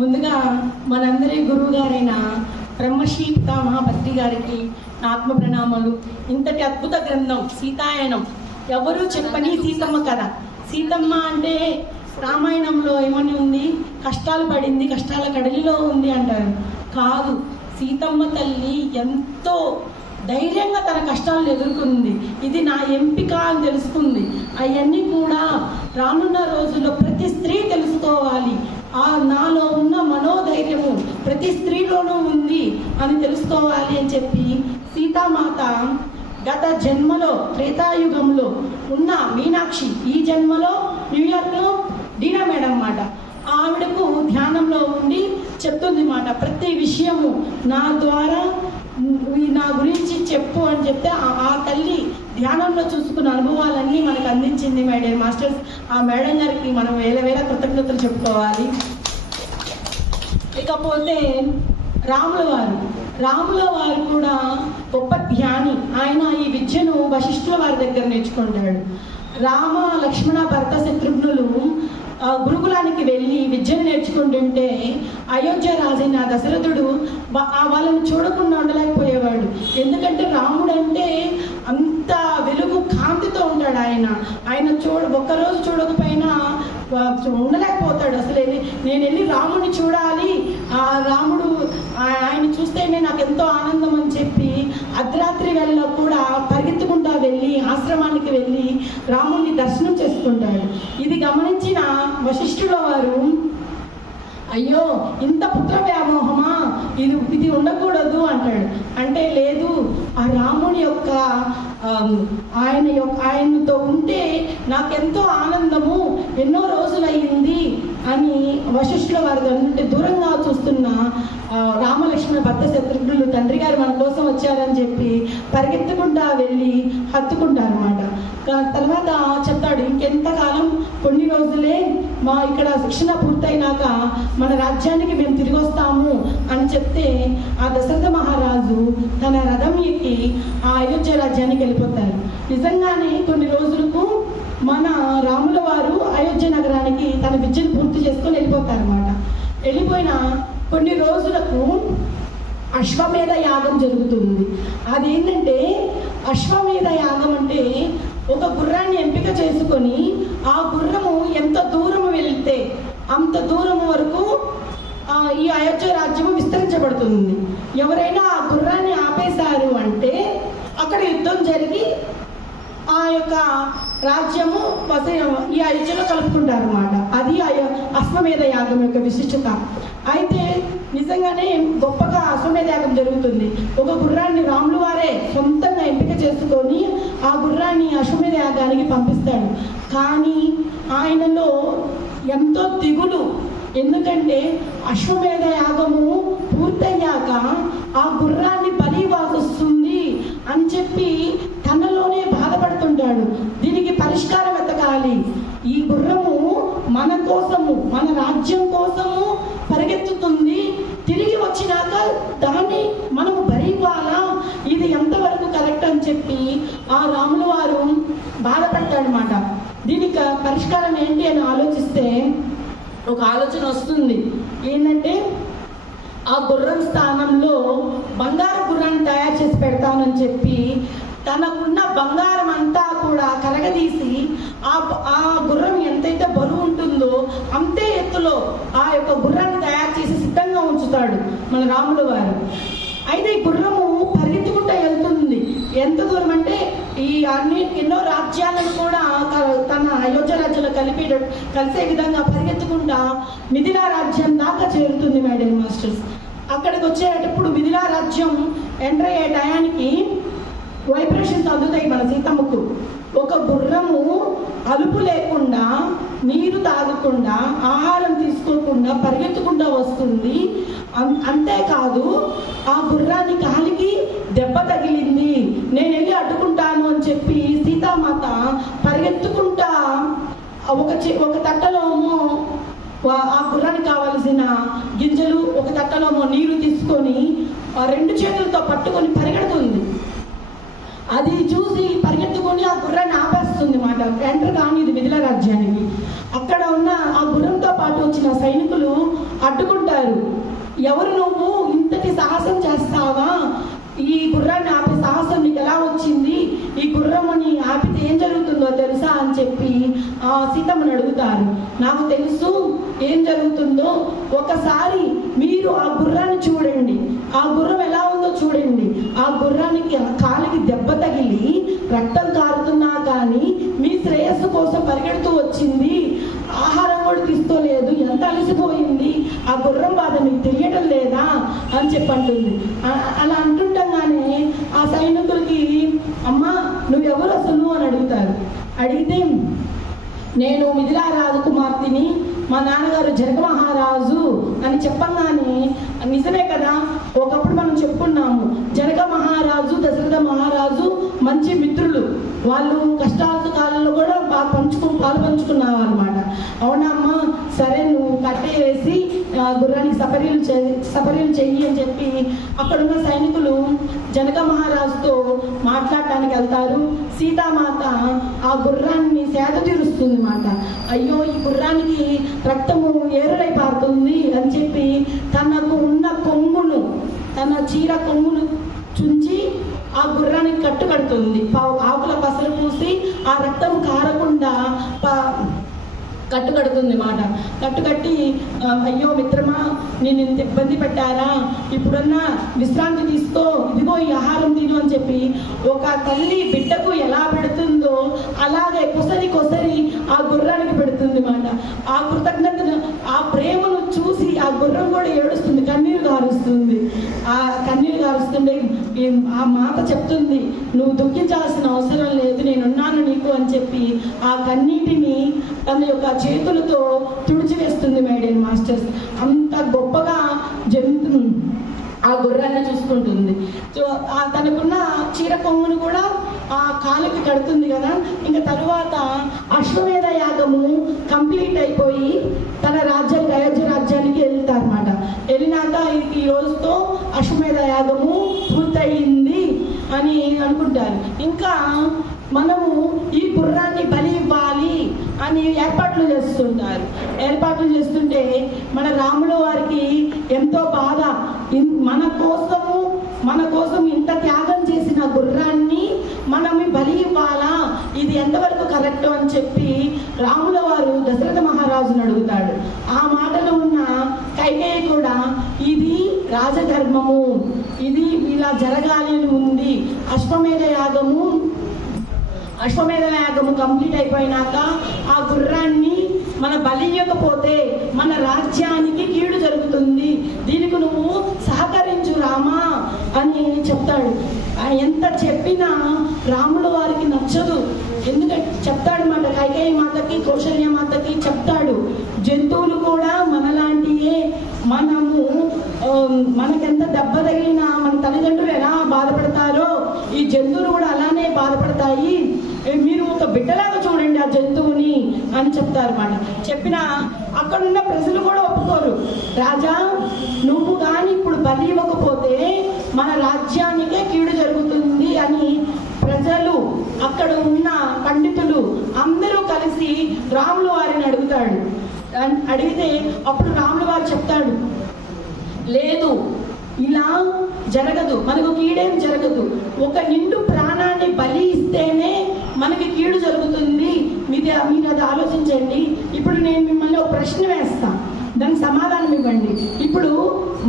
ముందుగా మనందరి గురువు గారైన బ్రహ్మశ్రీ పితామహభద్రి గారికి నా ఆత్మ ప్రణామాలు. ఇంతటి అద్భుత గ్రంథం సీతాయనం ఎవరు చెప్పని సీతమ్మ కథ. సీతమ్మ అంటే రామాయణంలో ఏమని ఉంది, కష్టాలు పడింది, కష్టాల కడలిలో ఉంది అంటారు. కాదు, సీతమ్మ తల్లి ఎంతో ధైర్యంగా తన కష్టాలను ఎదుర్కొంది. ఇది నా ఎంపిక అని తెలుసుకుంది. అవన్నీ కూడా రానున్న రోజుల్లో ప్రతి స్త్రీ తెలుసుకోవాలి. నాలో ఉన్న మనోధైర్యము ప్రతి స్త్రీలోనూ ఉంది అని తెలుసుకోవాలి అని చెప్పి సీతామాత గత జన్మలో త్రేతాయుగంలో ఉన్న మీనాక్షి ఈ జన్మలో న్యూయార్క్లో డీనా మేడం మాట ఆవిడకు ధ్యానంలో ఉండి చెప్తుంది మాట. ప్రతి విషయము నా ద్వారా నా గురించి చెప్పు అని చెప్తే ఆ తల్లి ధ్యానంలో చూసుకున్న అనుభవాలన్నీ మనకు అందించింది. మై డియర్ మాస్టర్స్, ఆ మేడం గారికి మనం వేల వేల కృతజ్ఞతలు చెప్పుకోవాలి. ఇకపోతే రాముల వారు కూడా గొప్ప ధ్యాని. ఆయన ఈ విద్యను వశిష్ఠుల వారి దగ్గర నేర్చుకుంటాడు. రామ లక్ష్మణ భరత శత్రుఘ్నులు గురుకులానికి వెళ్ళి విద్యను నేర్చుకుంటుంటే అయోధ్య రాజైన దశరథుడు వాళ్ళని చూడకుండా ఉండలేకపోయేవాడు. ఎందుకంటే రాముడు అంటే అంత వెలుగు కాంతితో ఉంటాడు. ఆయన ఒక్కరోజు చూడకపోయినా ఉండలేకపోతాడు. అసలు నేను వెళ్ళి రాముడిని చూడాలి, ఆ రాముడు ఆయన చూస్తేనే నాకు ఎంతో ఆనందం అని చెప్పి అర్ధరాత్రి వేళ కూడా పరిగెత్తుకుంటా వెళ్ళి ఆశ్రమానికి వెళ్ళి రాముడిని దర్శనం చేసుకుంటాడు. ఇది గమనించిన వశిష్ఠుల వారు, అయ్యో ఇంత పుత్ర వ్యామోహమా, ఇది ఉండకూడదు అంటాడు. అంటే లేదు, ఆ రాముడి యొక్క ఆయనతో ఉంటే నాకెంతో ఆనందము, ఎన్నో రోజులయ్యింది అని వశిష్ఠుల వారి అంటే దూరంగా చూస్తున్న రామలక్ష్మణ భర్త శత్రుఘ్నులు తండ్రి గారు మన కోసం వచ్చారని చెప్పి పరిగెత్తుకుంటా వెళ్ళి హత్తుకుంటారు అన్నమాట. తర్వాత చెప్తాడు, ఇంకెంతకాలం, కొన్ని రోజులే, మా ఇక్కడ శిక్షణ పూర్తయినాక మన రాజ్యానికి మేము తిరిగి వస్తాము అని చెప్తే ఆ దశరథ మహారాజు తన రథం ఎక్కి ఆ అయోధ్య రాజ్యానికి వెళ్ళిపోతారు. నిజంగానే కొన్ని రోజులకు మన రాముల వారు అయోధ్య నగరానికి తన విద్యను పూర్తి చేసుకొని వెళ్ళిపోతారన్నమాట. వెళ్ళిపోయిన కొన్ని రోజులకు అశ్వమేధ యాగం జరుగుతుంది. అదేంటంటే అశ్వమేధ యాగం అంటే ఒక గుర్రాన్ని ఎంపిక చేసుకొని ఆ గుర్రము ఎంత దూరము వెళ్తే అంత దూరము వరకు ఈ అయోధ్య రాజ్యము విస్తరించబడుతుంది. ఎవరైనా ఆ గుర్రాన్ని ఆపేశారు అంటే అక్కడ యుద్ధం జరిగి ఆ యొక్క రాజ్యము ఈ అయోధ్యలో కలుపుకుంటారు అన్నమాట. అది అశ్వమేధ యాగం యొక్క విశిష్టత. అయితే నిజంగానే గొప్పగా అశ్వమేధ యాగం జరుగుతుంది. ఒక గుర్రాన్ని రాములు వారే సొంతంగా ఎంపిక చేసుకొని ఆ గుర్రాన్ని అశ్వమేధ యాగానికి పంపిస్తాడు. కానీ ఆయనలో ఎంతో దిగులు. ఎందుకంటే అశ్వమేధ యాగము పూర్తయ్యాక ఆ గుర్రాన్ని బలి వాసొస్తుంది అని చెప్పి తనలోనే బాధపడుతుంటాడు. దీనికి పరిష్కారం వెతకాలి. ఈ గుర్రము మన కోసము, మన రాజ్యం కోసము పరిగెత్తుతుంది, తిరిగి వచ్చినాక దాన్ని మనము భరివ్వాలా, ఇది ఎంతవరకు కరెక్ట్ అని చెప్పి ఆ రాముల వారు బాధపడతాడనమాట. దీనికి పరిష్కారం ఏంటి అని ఆలోచిస్తే ఒక ఆలోచన వస్తుంది. ఏంటంటే ఆ గుర్రం స్థానంలో బంగారు గుర్రాన్ని తయారు చేసి పెడతానని చెప్పి తనకున్న బంగారం అంతా కూడా కరగదీసి ఆ గుర్రం ఎంతైతే బరువు ఉంటుందో అంతే ఎత్తులో ఆ యొక్క గుర్రాన్ని తయారు చేసి సిద్ధంగా ఉంచుతాడు మన రాముల వారు. అయితే ఈ గుర్రము పరిగెత్తుకుంటూ వెళ్తుంది. ఎంత దూరం అంటే ఎన్నో రాజ్యాలను కూడా తన అయోధ్య రాజ్యంలో కలిసే విధంగా పరిగెత్తుకుంటా మిథిలా రాజ్యం దాకా చేరుతుంది. మేడం మాస్టర్స్, అక్కడికి వచ్చేటప్పుడు మిథిలా రాజ్యం ఎంటర్ అయ్యే టయానికి వైబ్రేషన్స్ అందుతాయి మన సీతమ్మకు. ఒక గుర్రము అలుపు లేకుండా, నీరు తాగకుండా, ఆహారం తీసుకోకుండా పరిగెత్తుకుంటూ వస్తుంది. అంతేకాదు ఆ గుర్రాన్ని కాలికి దెబ్బ తగిలింది, నేను వెళ్ళి అడ్డుకుంటాను అని చెప్పి సీతామాత పరిగెత్తుకుంటా ఒక తట్టలోమో ఆ గుర్రానికి కావలసిన గింజలు, ఒక తట్టలోమో నీరు తీసుకొని రెండు చేతులతో పట్టుకొని పరిగెడుతుంది. అది చూసి పరిగెత్తుకొని ఆ గుర్రాన్ని ఆపేస్తుంది మాట. ఎంటర్ కానీ ఇది మిథిలా రాజ్యానికి. అక్కడ ఉన్న ఆ గుర్రంతో పాటు వచ్చిన సైనికులు అడ్డుకుంటారు. ఎవరు నువ్వు, ఇంతటి సాహసం చేస్తావా, ఈ గుర్రాన్ని ఆపే సాహసం నీకు ఎలా వచ్చింది, ఈ గుర్రమని ఆపితే ఏం జరుగుతుందో తెలుసా అని చెప్పి సీతమ్మని అడుగుతారు. నాకు తెలుసు ఏం జరుగుతుందో, ఒకసారి మీరు ఆ గుర్రాన్ని చూడండి, ఆ గుర్రం ఎలా ఉందో చూడండి. ఆ గుర్రానికి కాలికి దెబ్బ తగిలి రక్తం కారుతున్నా కానీ మీ శ్రేయస్సు కోసం పరిగెడుతూ వచ్చింది, ఆహారం కూడా తీసుకోలేదు, ఎంత అలసిపోయింది, ఆ గుర్రం బాధ మీకు తెలియడం లేదా అని చెప్పంటుంది. అలా అంటుండగానే ఆ సైనికులకి, అమ్మా నువ్వెవరు అసలు అని అడుగుతారు. అడిగితే నేను మిథిలా రాజకుమార్తెని, మా నాన్నగారు జనక మహారాజు అని చెప్పంగానే నిజమే కదా, ఒకప్పుడు మనం చెప్పుకున్నాము జనక మహారాజు దశరథ మహారాజు మంచి మిత్రులు, వాళ్ళు కష్టాల కాలంలో కూడా బాగా పాలు పంచుకున్నారు అనమాట. అవునా అమ్మా, సరే నువ్వు కట్టే వేసి గుర్రానికి సపర్యలు చెయ్యి అని చెప్పి అక్కడున్న సైనికులు జనక మహారాజుతో మాట్లాడటానికి వెళ్తారు. సీతామాత ఆ గుర్రాన్ని సేద తీరుస్తుంది అన్నమాట. అయ్యో ఈ గుర్రానికి రక్తము ఏరులై పారుతుంది అని చెప్పి తనకు ఉన్న కొమ్మును, తన చీర కొమ్మును చుంచి ఆ గుర్రానికి కట్టుకడుతుంది. ఆకుల పసలు పూసి ఆ రక్తం కారకుండా కట్టుకడుతుంది మాట. కట్టుకట్టి, అయ్యో మిత్రమా నేను ఇంత ఇబ్బంది పెట్టారా, ఇప్పుడన్నా విశ్రాంతి తీసుకో, ఇదిగో ఈ ఆహారం తిను అని చెప్పి ఒక తల్లి బిడ్డకు ఎలా పెడుతుందో అలాగే కొసరి ఆ గుర్రానికి పెడుతుంది మాట. ఆ కృతజ్ఞతను, ఆ ప్రేమను చూసి ఆ గుర్రం కూడా ఏడుస్తుంది, కన్నీరు గారుస్తుంది. ఆ కన్నీరు గారుస్తుండే ఆ మాత చెప్తుంది, నువ్వు దుఃఖించాల్సిన అవసరం లేదు, నేనున్నాను నీకు అని చెప్పి ఆ కన్నీటిని తన యొక్క చేతులతో తుడిచివేస్తుంది. మేడన్ మాస్టర్స్ అంత గొప్పగా ఆ గుర్రాన్ని చూసుకుంటుంది. సో తనకున్న చీర కొమ్మును కూడా ఆ కాలుకి కడుతుంది కదా. ఇంకా తరువాత అశ్వమేధ యాగము కంప్లీట్ అయిపోయి తన రాజ్యానికి, అయోధ్య రాజ్యానికి వెళ్తారన్నమాట. వెళ్ళినాక ఈ రోజుతో అశ్వమేధ యాగము పూర్తయింది అని అనుకుంటారు. ఇంకా మనము ఈ గుర్రాన్ని బలి ఇవ్వాలి అని ఏర్పాట్లు చేస్తుంటే మన రాముల వారికి ఎంతో బాధ, మన కోసం ఇంత త్యాగం చేసిన గుర్రాన్ని మనం బలి ఇవ్వాలా, ఇది ఎంతవరకు కరెక్ట్ అని చెప్పి రాముల వారు దశరథ మహారాజును అడుగుతాడు. ఆ మాటలో ఉన్న కైకేయి కూడా ఇది రాజధర్మము, ఇది ఇలా జరగాలి అని ఉంది. అశ్వమేధ యాగము కంప్లీట్ అయిపోయినాక ఆ గుర్రాన్ని మన బలి ఇవ్వకపోతే మన రాజ్యానికి కీడు జరుగుతుంది, దీనికి నువ్వు సహకరించు రామా అని చెప్తాడు. ఎంత చెప్పినా రాముల వారికి నచ్చదు. ఎందుకంటే చెప్తాడు మాట, కైకేయి మాతకి కౌశల్య మాతకి చెప్తాడు, జంతువులు కూడా మనలాంటియే, మనకెంత దెబ్బ తగిలినా మన తల్లిదండ్రులు ఎలా బాధపడతారో ఈ జంతువులు కూడా అలానే బాధపడతాయి, మీరు ఒక బిడ్డలాగా చూడండి ఆ జంతువుని అని చెప్తారు మాట. చెప్పిన అక్కడున్న ప్రజలు కూడా ఒప్పుకోరు. రాజా నువ్వు కానీ ఇప్పుడు బలి ఇవ్వకపోతే మన రాజ్యానికే కీడు జరుగుతుంది అని ప్రజలు, అక్కడ ఉన్న పండితులు అందరూ కలిసి రాముల వారిని అడిగితే అప్పుడు రాముల వారు చెప్తాడు, లేదు ఇలా జరగదు, మనకు కీడేం జరగదు, ఒక నిండు ప్రాణాన్ని బలి ఇస్తేనే మనకి కీడు జరుగుతుంది, మీరు అది ఆలోచించండి. ఇప్పుడు నేను మిమ్మల్ని ఒక ప్రశ్న వేస్తా, దానికి సమాధానం ఇవ్వండి. ఇప్పుడు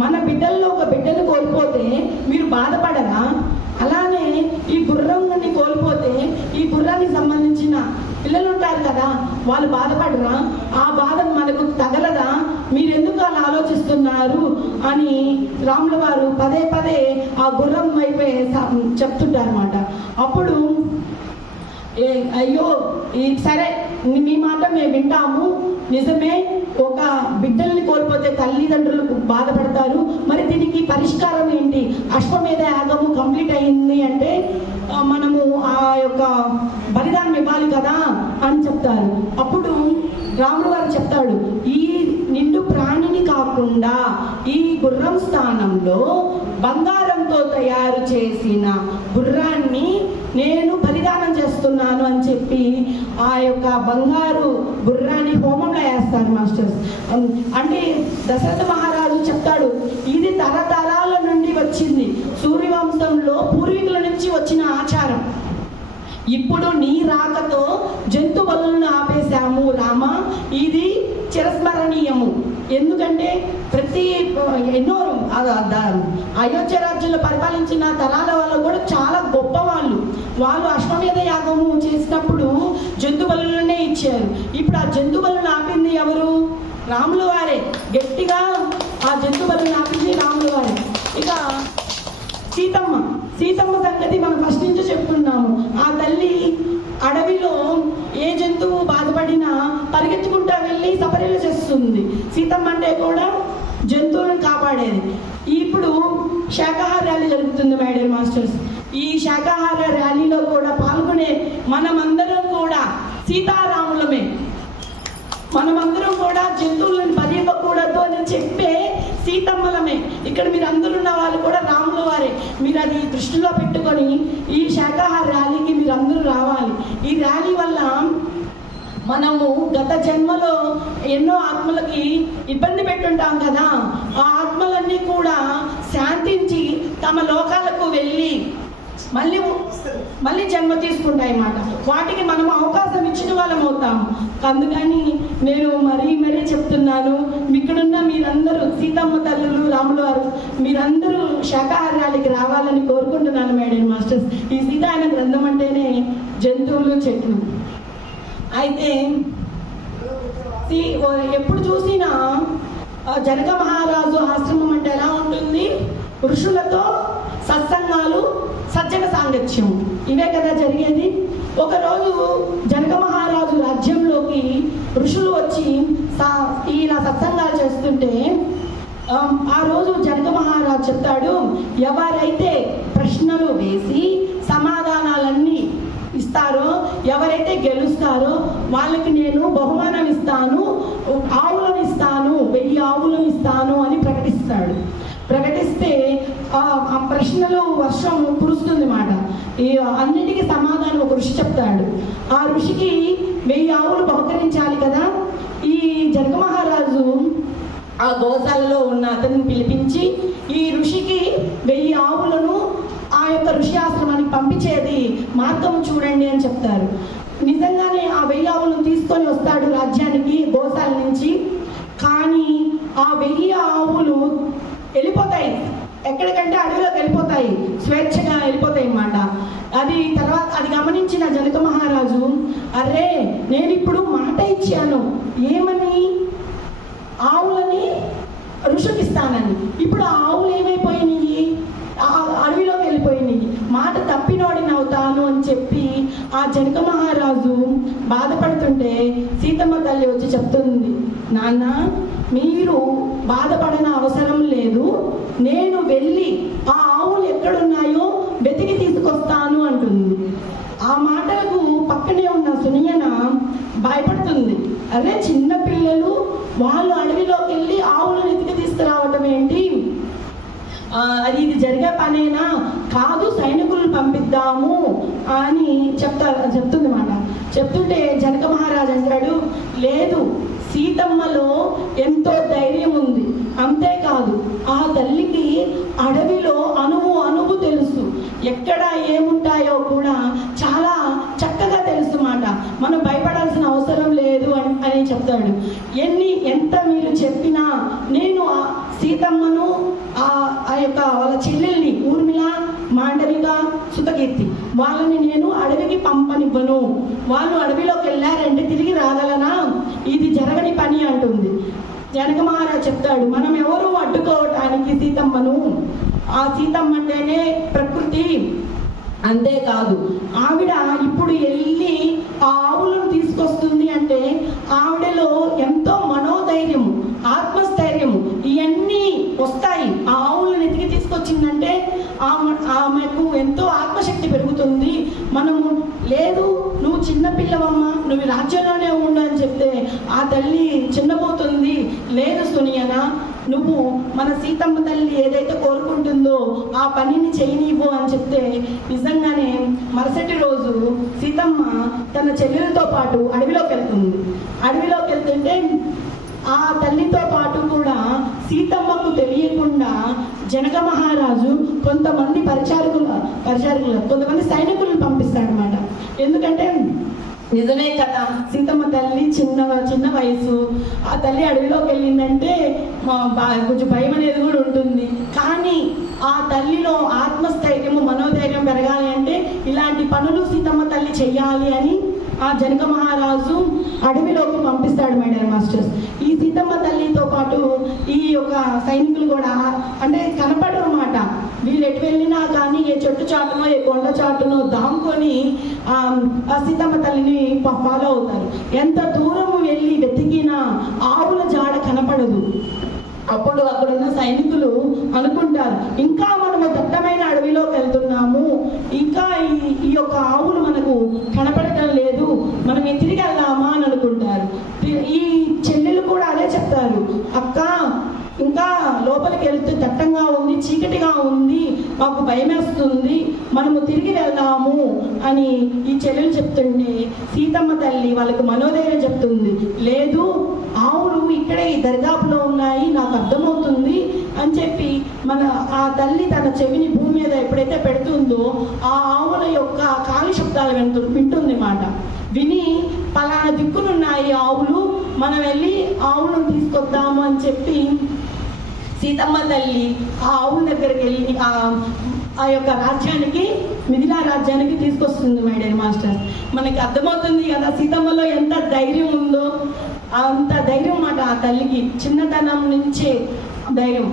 మన బిడ్డల్లో ఒక బిడ్డను కోల్పోతే మీరు బాధపడరా? అలానే ఈ గుర్రాన్ని కోల్పోతే ఈ గుర్రానికి సంబంధించిన పిల్లలు ఉంటారు కదా, వాళ్ళు బాధపడరా? ఆ బాధ మనకు తగలదా? మీరెందుకు అలా ఆలోచిస్తున్నారు అని రాముల వారు పదే ఆ గుర్రం వైపే చెప్తుంటారు అన్నమాట. అప్పుడు అయ్యో సరే మీ మాట మేము వింటాము, నిజమే ఒక బిడ్డల్ని కోల్పోతే తల్లిదండ్రులకు బాధపడతారు, మరి దీనికి పరిష్కారం ఏంటి? అశ్వమేధ యాగము కంప్లీట్ అయింది అంటే మనము ఆ యొక్క బలిదానం ఇవ్వాలి కదా అని చెప్తారు. అప్పుడు రాముడు గారు చెప్తాడు, ఈ నిండు ప్రాణిని కాకుండా ఈ గుర్రం స్థానంలో బంగారంతో తయారు చేసిన గుర్రాన్ని నేను బలిదానం చేస్తున్నాను అని చెప్పి ఆ యొక్క బంగారు గుర్రాన్ని హోమంలో వేస్తారు మాస్టర్స్. అంటే దశరథ మహారాజు చెప్తాడు, ఇది తరతరాల నుండి వచ్చింది, సూర్యవంశంలో పూర్వీకుల నుంచి వచ్చిన ఆచారం. ఇప్పుడు నీ రాకతో జంతు బలులను ఆపేశాము రామ, ఇది చిరస్మరణీయము. ఎందుకంటే ఎన్నో అయోధ్య రాజ్యంలో పరిపాలించిన తరాల వాళ్ళు కూడా చాలా గొప్ప వాళ్ళు అశ్వమేధ యాగము చేసినప్పుడు జంతు బలులనే ఇచ్చారు. ఇప్పుడు ఆ జంతు బలులను ఆపింది ఎవరు? రాముల వారే. గట్టిగా ఆ జంతు బలులను ఆపింది రాముల వారే. ఇక సీతమ్మ సంగతి మనం ఫస్ట్ నుంచి చెప్తున్నాము. ఆ తల్లి అడవిలో ఏ జంతువు బాధపడినా పరిగెత్తుకుంటా వెళ్ళి సపర్యలు చేస్తుంది. సీతమ్మ అంటే కూడా జంతువులను కాపాడేది. ఇప్పుడు శాకాహార ర్యాలీ జరుగుతుంది మై డియర్ మాస్టర్స్. ఈ శాకాహార ర్యాలీలో కూడా పాల్గొనే మనమందరం కూడా సీతారాములమే. మనమందరం కూడా జంతువులను బలివ్వకూడదు అని చెప్పే సీతమ్మలమే. ఇక్కడ మీరు అందరూ ఉన్న వాళ్ళు కూడా రాముల వారే. మీరు అది దృష్టిలో పెట్టుకొని ఈ శాకాహార ర్యాలీకి మీరు అందరూ రావాలి. ఈ ర్యాలీ వల్ల మనము గత జన్మలో ఎన్నో ఆత్మలకి ఇబ్బంది పెట్టుంటాం కదా, ఆ ఆత్మలన్నీ కూడా శాంతించి తమ లోకాలకు వెళ్ళి మళ్ళీ జన్మ తీసుకుంటాయి అన్నమాట. వాటికి మనం అవకాశం ఇచ్చిన వాళ్ళం అవుతాము. అందుకని నేను మరీ చెప్తున్నాను, ఇక్కడున్న మీరందరూ సీతమ్మ తల్లులు రాముల వారు మీరందరూ శాకాహారాలకి రావాలని కోరుకుంటున్నాను మేడం మాస్టర్స్. ఈ సీతాయన గ్రంథం అంటేనే జంతువులు చెట్లు. అయితే ఎప్పుడు చూసినా జనక మహారాజు ఆశ్రమం అంటే ఎలా ఉంటుంది? ఋషులతో సత్సంగాలు, సజ్జన సాంగత్యం, ఇవే కదా జరిగేది. ఒకరోజు జనక మహారాజు రాజ్యంలోకి ఋషులు వచ్చి ఇలా సత్సంగాలు చేస్తుంటే ఆ రోజు జనక మహారాజు చెప్తాడు, ఎవరైతే ప్రశ్నలు వేసి సమాధానాలన్నీ ఇస్తారో, ఎవరైతే గెలుస్తారో వాళ్ళకి నేను బహుమానం ఇస్తాను, ఆవులను ఇస్తాను, 1000 ఆవులను ఇస్తాను అని ప్రకటిస్తాడు. ప్రకటిస్తే ఆ ప్రశ్నలు వర్షం కురుస్తుంది మాట. ఈ అన్నిటికీ సమాధానం ఒక ఋషి చెప్తాడు. ఆ ఋషికి 1000 ఆవులు బహుకరించాలి కదా. ఈ జనక మహారాజు ఆ గోశాలలో ఉన్న అతన్ని పిలిపించి ఈ ఋషికి 1000 ఆవులను ఆ యొక్క ఋషి ఆశ్రమానికి పంపించేది మార్గం చూడండి అని చెప్తారు. నిజంగానే ఆ 1000 ఆవులను తీసుకొని వస్తాడు రాజ్యానికి గోశాల నుంచి. కానీ ఆ 1000 ఆవులు వెళ్ళిపోతాయి, ఎక్కడికంటే అడవిలోకి వెళ్ళిపోతాయి, స్వేచ్ఛగా వెళ్ళిపోతాయి అన్నమాట. తర్వాత అది గమనించిన జనక మహారాజు, అరే నేను ఇప్పుడు మాట ఇచ్చాను, ఏమని? ఆవులని ఋషికిస్తానని. ఇప్పుడు ఆ ఆవులు ఏమైపోయినాయి? అడవిలోకి వెళ్ళిపోయినాయి. మాట తప్పినోడిని అవుతాను అని చెప్పి ఆ జనక మహారాజు బాధపడుతుంటే సీతమ్మ తల్లి వచ్చి చెప్తుంది, నాన్న మీరు బాధపడన అవసరం లేదు, నేను వెళ్ళి ఆ ఆవులు ఎక్కడున్నాయో వెతికి తీసుకొస్తాను అంటుంది. ఆ మాటలకు పక్కనే ఉన్న సునియన భయపడుతుంది. అదే చిన్న పిల్లలు వాళ్ళు అడవిలోకి వెళ్ళి ఆవులను వెతికి తీసుకురావటం ఏంటి? ఇది జరిగే పనేనా? కాదు, సైనికులను పంపిద్దాము అని చెప్తుంది మాట. చెప్తుంటే జనక మహారాజు అంటాడు, లేదు, సీతమ్మలో ఎంతో ధైర్యం ఉంది, అంతేకాదు ఆ తల్లికి అడవిలో అణువు తెలుసు, ఎక్కడ ఏముంటాయో కూడా చాలా చక్కగా తెలుసు మాట, మనం భయపడాల్సిన అవసరం లేదు అని చెప్తాడు. ఎంత మీరు చెప్పినా నేను ఆ సీతమ్మను ఆ యొక్క వాళ్ళ చెల్లెల్ని ఊర్మిళ, మాండవిక, సుతకీర్తి వాళ్ళని నేను అడవికి పంపనివ్వను. వాళ్ళు అడవిలోకి వెళ్ళారంటే తిరిగి రాగలనా? ఇది జరగని పని అంటుంది. జనక మహారాజు చెప్తాడు, మనం ఎవరు అడ్డుకోవటానికి సీతమ్మను? ఆ సీతమ్మ అంటేనే ప్రకృతి, అంతేకాదు ఆవిడ ఇప్పుడు వెళ్ళి ఆ ఆవులను తీసుకొస్తుంది అంటే ఆవిడలో ఎంతో మనోధైర్యము, ఆత్మస్థైర్యము ఇవన్నీ వస్తాయి. ఆ ఆవులను ఎతికి తీసుకొచ్చిందంటే ఆమెకు ఎంతో ఆత్మశక్తి పెరుగుతుంది. మనము లేదు, నువ్వు చిన్నపిల్లవమ్మ, నువ్వు రాజ్యంలోనే ఉండు అని చెప్తే ఆ తల్లి చిన్నపోతుంది. లేదు సోనియనా, నువ్వు మన సీతమ్మ తల్లి ఏదైతే కోరుకుంటుందో ఆ పనిని చేయనివ్వు అని చెప్తే నిజంగానే మరుసటి రోజు సీతమ్మ తన చెల్లెలతో పాటు అడవిలోకి వెళ్తుంది. అడవిలోకి వెళ్తుంటే ఆ తల్లితో పాటు కూడా సీతమ్మకు తెలియ తెలియకుండా జనక మహారాజు కొంతమంది కొంతమంది సైనికులను పంపిస్తాడనమాట. ఎందుకంటే నిజమే కదా, సీతమ్మ తల్లి చిన్న వయసు, ఆ తల్లి అడవిలోకి వెళ్ళిందంటే కొంచెం భయం అనేది కూడా ఉంటుంది. కానీ ఆ తల్లిలో ఆత్మస్థైర్యము మనోధైర్యం పెరగాలి అంటే ఇలాంటి పనులు సీతమ్మ తల్లి చెయ్యాలి అని ఆ జనక మహారాజు అడవిలోకి పంపిస్తాడు మై డియర్ మాస్టర్స్. ఈ సీతమ్మ తల్లితో పాటు ఈ యొక్క సైనికులు కూడా అంటే కనపడరు అన్నమాట. వీళ్ళు ఎటు వెళ్ళినా కానీ ఏ చెట్టు చాటునో ఏ కొండ చాటునో దాముకొని ఆ సీతమ్మ తల్లిని ఫాలో అవుతారు. ఎంత దూరం వెళ్ళి వెతికినా ఆవుల జాడ కనపడదు. అప్పుడు అక్కడున్న సైనికులు అనుకుంటారు, ఇంకా మనము దట్టమైన అడవిలోకి వెళ్తున్నాము, ఇంకా ఈ యొక్క ఆవులు మనకు కనపడటం లేదు, మనం తిరిగి వెళ్దామా అని అనుకుంటారు. ఈ చెల్లెలు కూడా అదే చెప్తారు, అక్క ఇంకా లోపలికి వెళ్తే దట్టంగా ఉంది, చీకటిగా ఉంది, మాకు భయమేస్తుంది, మనము తిరిగి వెళ్దాము అని ఈ చెల్లెలు చెప్తుంటే సీతమ్మ తల్లి వాళ్ళకి మనోధైర్యం చెప్తుంది. లేదు, ఆవులు ఇక్కడే ఈ దరిదాపులో ఉన్నాయి, నాకు అర్థమవుతుంది అని చెప్పి ఆ తల్లి తన చెవిని భూమి మీద ఎప్పుడైతే పెడుతుందో ఆ ఆవుల యొక్క కాలి శబ్దాలు వింటుంది మాట. విని పలానా దిక్కునున్నాయి ఆవులు, మనం వెళ్ళి ఆవులను తీసుకొద్దాము అని చెప్పి సీతమ్మ తల్లి ఆ ఆవుల దగ్గరికి వెళ్ళి ఆ యొక్క రాజ్యానికి, మిథిలా రాజ్యానికి తీసుకొస్తుంది మై డియర్ మాస్టర్. మనకి అర్థమవుతుంది కదా సీతమ్మలో ఎంత ధైర్యం ఉందో. అంత ధైర్యం మాట ఆ తల్లికి, చిన్నతనం నుంచే ధైర్యం.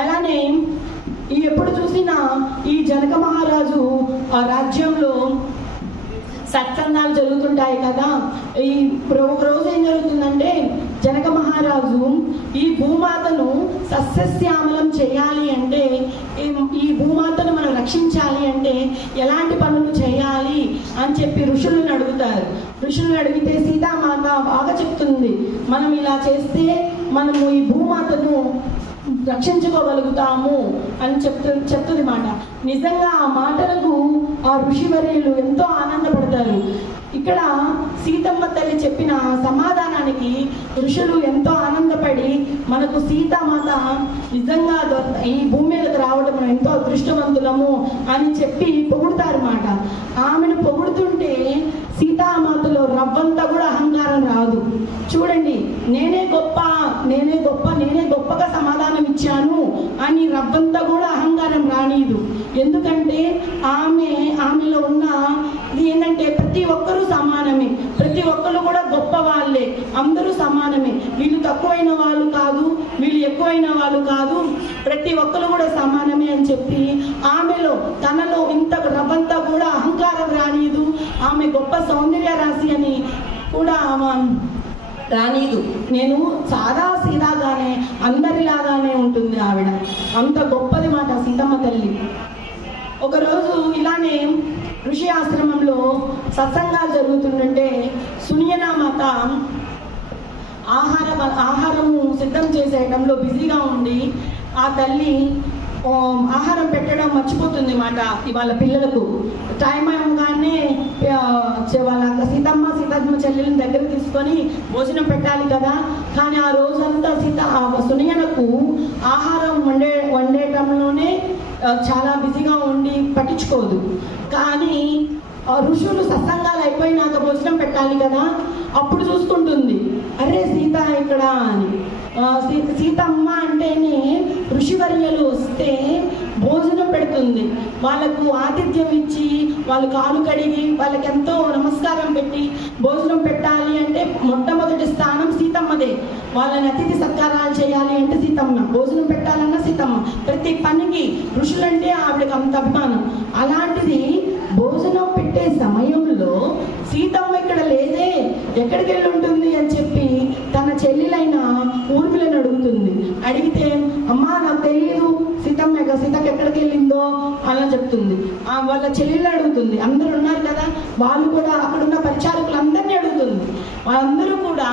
అలానే ఎప్పుడు చూసినా ఈ జనక మహారాజు ఆ రాజ్యంలో సత్సంగాలు జరుగుతుంటాయి కదా. ఒక రోజు ఏం జరుగుతుందంటే జనక మహారాజు ఈ భూమాతను సస్యశ్యామలం చేయాలి అంటే, ఈ భూమాతను మనం రక్షించాలి అంటే ఎలాంటి పనులు చేయాలి అని చెప్పి ఋషులను అడుగుతారు. ఋషులను అడిగితే సీతామాత బాగా చెప్తుంది, మనం ఇలా చేస్తే మనము ఈ భూమాతను రక్షించుకోగలుగుతాము అని చెప్తుంది మాట. నిజంగా ఆ మాటలకు ఆ ఋషివర్యులు ఎంతో ఆనందపడతారు. ఇక్కడ సీతమ్మ తల్లి చెప్పిన సమాధానానికి ఋషులు ఎంతో ఆనందపడి మనకు సీతామాత నిజంగా ఈ భూమి మీదకి రావడం మనం ఎంతో అదృష్టవంతులము అని చెప్పి పొగుడుతారు మాట. ఆమెను పొగుడుతుంటే సీతామాతలో రవ్వంతా కూడా అహంకారం రాదు. చూడండి, నేనే గొప్పగా సమాధానం ఇచ్చాను అని రవ్వంతా కూడా అహంకారం రానీదు. ఎందుకంటే ఆమెలో ఉన్న ఇది ఏంటంటే ప్రతి ఒక్కరూ సమానమే, ప్రతి ఒక్కరు కూడా గొప్ప వాళ్ళే, అందరూ సమానమే, వీళ్ళు తక్కువైన వాళ్ళు కాదు, వీళ్ళు ఎక్కువైన వాళ్ళు కాదు, ప్రతి ఒక్కరు కూడా సమానమే అని చెప్పి ఆమెలో తనలో ఇంత రవ్వంతా కూడా అహంకారం రానీదు. ఆమె గొప్ప సౌందర్య రాశి అని కూడా రానీదు. నేను సాదా సీదాగానే అందరిలాగానే ఉంటుంది ఆవిడ, అంత గొప్పది మాట సీతమ్మ తల్లి. ఒకరోజు ఇలానే ఋషి ఆశ్రమంలో సత్సంగాలు జరుగుతుందంటే సునియనా మాత ఆహారము సిద్ధం చేసేయడంలో బిజీగా ఉండి ఆ తల్లి ఆహారం పెట్టడం మర్చిపోతుంది మాట. వాళ్ళ పిల్లలకు టైం అవగానే వాళ్ళ సీతమ్మ చెల్లెలను దగ్గర తీసుకొని భోజనం పెట్టాలి కదా. కానీ ఆ రోజంతా సునియనకు ఆహారం వండేటంలోనే చాలా బిజీగా ఉండి పట్టించుకోదు. కానీ ఋషులు సత్సంగాలు అయిపోయినాక భోజనం పెట్టాలి కదా, అప్పుడు చూసుకుంటుంది, అరే సీత ఇక్కడ అని. సీతమ్మ అంటేనే ఋషివర్యలు వస్తే భోజనం పెడుతుంది, వాళ్ళకు ఆతిథ్యం ఇచ్చి వాళ్ళు కాలు కడిగి వాళ్ళకి ఎంతో నమస్కారం పెట్టి భోజనం పెట్టాలి అంటే మొట్టమొదటి స్థానం సీతమ్మదే. వాళ్ళని అతిథి సత్కారాలు చేయాలి అంటే సీతమ్మ, భోజనం పెట్టాలన్నా సీతమ్మ, ప్రతి పనికి ఋషులంటే ఆవిడకి అంత అభిమానం. అలాంటిది భోజనం పెట్టే సమయంలో సీతమ్మ ఇక్కడ లేదే, ఎక్కడికి వెళ్ళి ఉంటుంది అని చెప్పి తన చెల్లెలైన ఊర్మిళని అడుగుతుంది. అడిగితే అమ్మా నాకు తెలియదు సీతకి ఎక్కడికి వెళ్ళిందో అలా చెప్తుంది. వాళ్ళ చెల్లెళ్ళు అడుగుతుంది, అందరూ ఉన్నారు కదా, వాళ్ళు కూడా అక్కడున్న పరిచారకులు అందరినీ అడుగుతుంది. వాళ్ళందరూ కూడా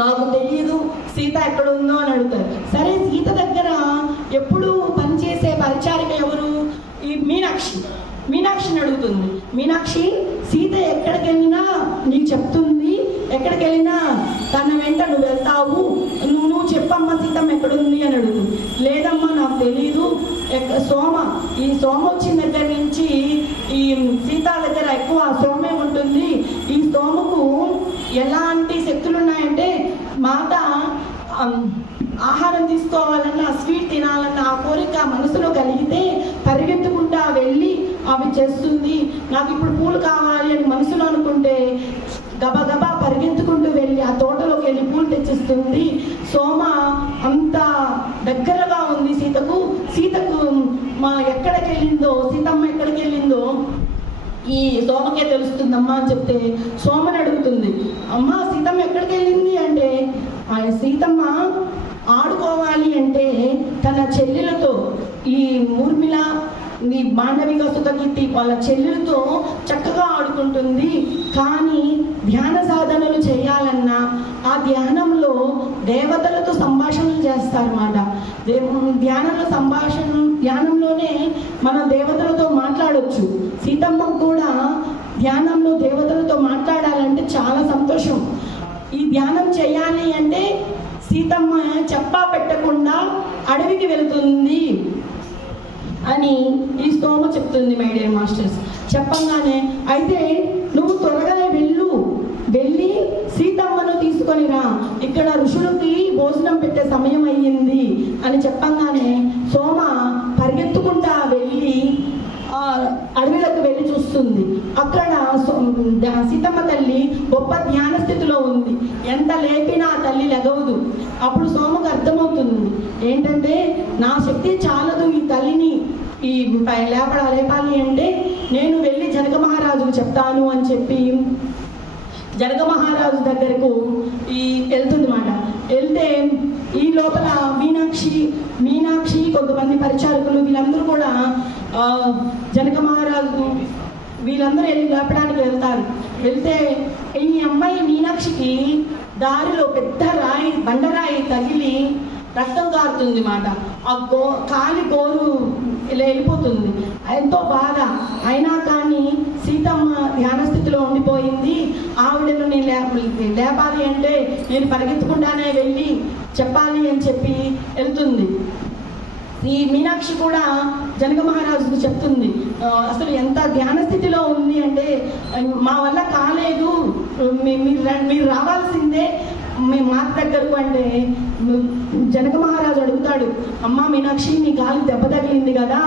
నాకు తెలియదు సీత ఎక్కడ ఉందో అని అడుగుతారు. సరే, సీత దగ్గర ఎప్పుడు పనిచేసే పరిచారిక ఎవరు? ఈ మీనాక్షిని అడుగుతుంది. మీనాక్షి, సీత ఎక్కడికి వెళ్ళినా నీకు చెప్తుంది, ఎక్కడికి వెళ్ళినా తన వెంట నువ్వు వెళ్తావు, నువ్వు చెప్పమ్మా సీతమ్మ ఎక్కడుంది అని అడుగుతుంది. లేదమ్మా సోమ, ఈ సోమ వచ్చిన దగ్గర నుంచి ఈ సీత దగ్గర ఎక్కువ సోమే ఉంటుంది. ఈ సోమకు ఎలాంటి శక్తులు ఉన్నాయంటే మాత ఆహారం తీసుకోవాలన్నా, స్వీట్ తినాలన్నా ఆ కోరిక మనసులో కలిగితే పరిగెత్తుకుంటా వెళ్ళి అవి చేస్తుంది. నాకు ఇప్పుడు పూలు కావాలి అని మనసులో అనుకుంటే గబగబా పరిగెత్తుకుంటూ వెళ్ళి ఆ తోటలోకి వెళ్ళి పూలు తెచ్చిస్తుంది. సోమ అంత దగ్గరగా ఉంది సీతకు. సీతకు ఎక్కడికి వెళ్ళిందో, సీతమ్మ ఎక్కడికి వెళ్ళిందో ఈ సోమకే తెలుస్తుందమ్మా అని చెప్తే సోమని అడుగుతుంది, అమ్మ సీతమ్మ ఎక్కడికి వెళ్ళింది అంటే, సీతమ్మ ఆడుకోవాలి అంటే తన చెల్లెలతో, ఈ ఊర్మిళ, ఈ మాండవిక సుతకీర్తి వాళ్ళ చెల్లెలతో చక్కగా ఆడుకుంటుంది. కానీ ధ్యాన సాధనలు చేయాలన్నా ఆ ధ్యానంలో దేవతలతో సంభాషణలు చేస్తారన్నమాట. ధ్యానంలోనే మన దేవతలతో మాట్లాడవచ్చు. సీతమ్మకు కూడా ధ్యానంలో దేవతలతో మాట్లాడాలంటే చాలా సంతోషం. ఈ ధ్యానం చేయాలి అంటే సీతమ్మ చెప్పా పెట్టకుండా అడవికి వెళ్తుంది అని ఈ సోమ చెప్తుంది. మై డియర్ మాస్టర్స్, చెప్పంగానే అయితే నువ్వు త్వరగా వెళ్ళి సీతమ్మను తీసుకొని రా, ఇక్కడ ఋషులకి భోజనం పెట్టే సమయం అయ్యింది అని చెప్పంగానే సోమ పరిగెత్తుకుంటా వెళ్ళి అడవిలోకి వెళ్ళి చూస్తుంది. అక్కడ సీతమ్మ తల్లి గొప్ప ధ్యాన స్థితిలో ఉంది. ఎంత లేపినా తల్లి లెగవదు. అప్పుడు సోమకు అర్థమవుతుంది ఏంటంటే నా శక్తి చాలదు ఈ తల్లిని ఈ లేపాలి అంటే నేను వెళ్ళి జనక మహారాజుకు చెప్తాను అని చెప్పి జనక మహారాజు దగ్గరకు వెళ్తుంది మాట. వెళ్తే ఈ లోపల మీనాక్షి కొంతమంది పరిచారకులు వీళ్ళందరూ కూడా జనక మహారాజు వీళ్ళందరూ వెళ్ళి లేపడానికి వెళ్తారు. వెళ్తే ఈ అమ్మాయి మీనాక్షికి దారిలో పెద్ద బండరాయి తగిలి రక్తం కారుతుంది మాట. ఆ కాలి గోరు ఇలా వెళ్ళిపోతుంది. ఎంతో బాధ. అయినా కానీ సీతమ్మ ధ్యాన స్థితిలో ఉండిపోయింది. ఆవిడను నేను లేపాలి అంటే నేను పరిగెత్తుకుంటానే వెళ్ళి చెప్పాలి అని చెప్పి వెళ్తుంది. ఈ మీనాక్షి కూడా జనక మహారాజుకు చెప్తుంది, అసలు ఎంత ధ్యాన స్థితిలో ఉంది అంటే మా వల్ల కాలేదు, మీరు రావాల్సిందే మీ మాత దగ్గరకు అంటే జనక మహారాజు అడుగుతాడు, అమ్మ మీనాక్షి నీ కాలు దెబ్బ తగిలింది కదా,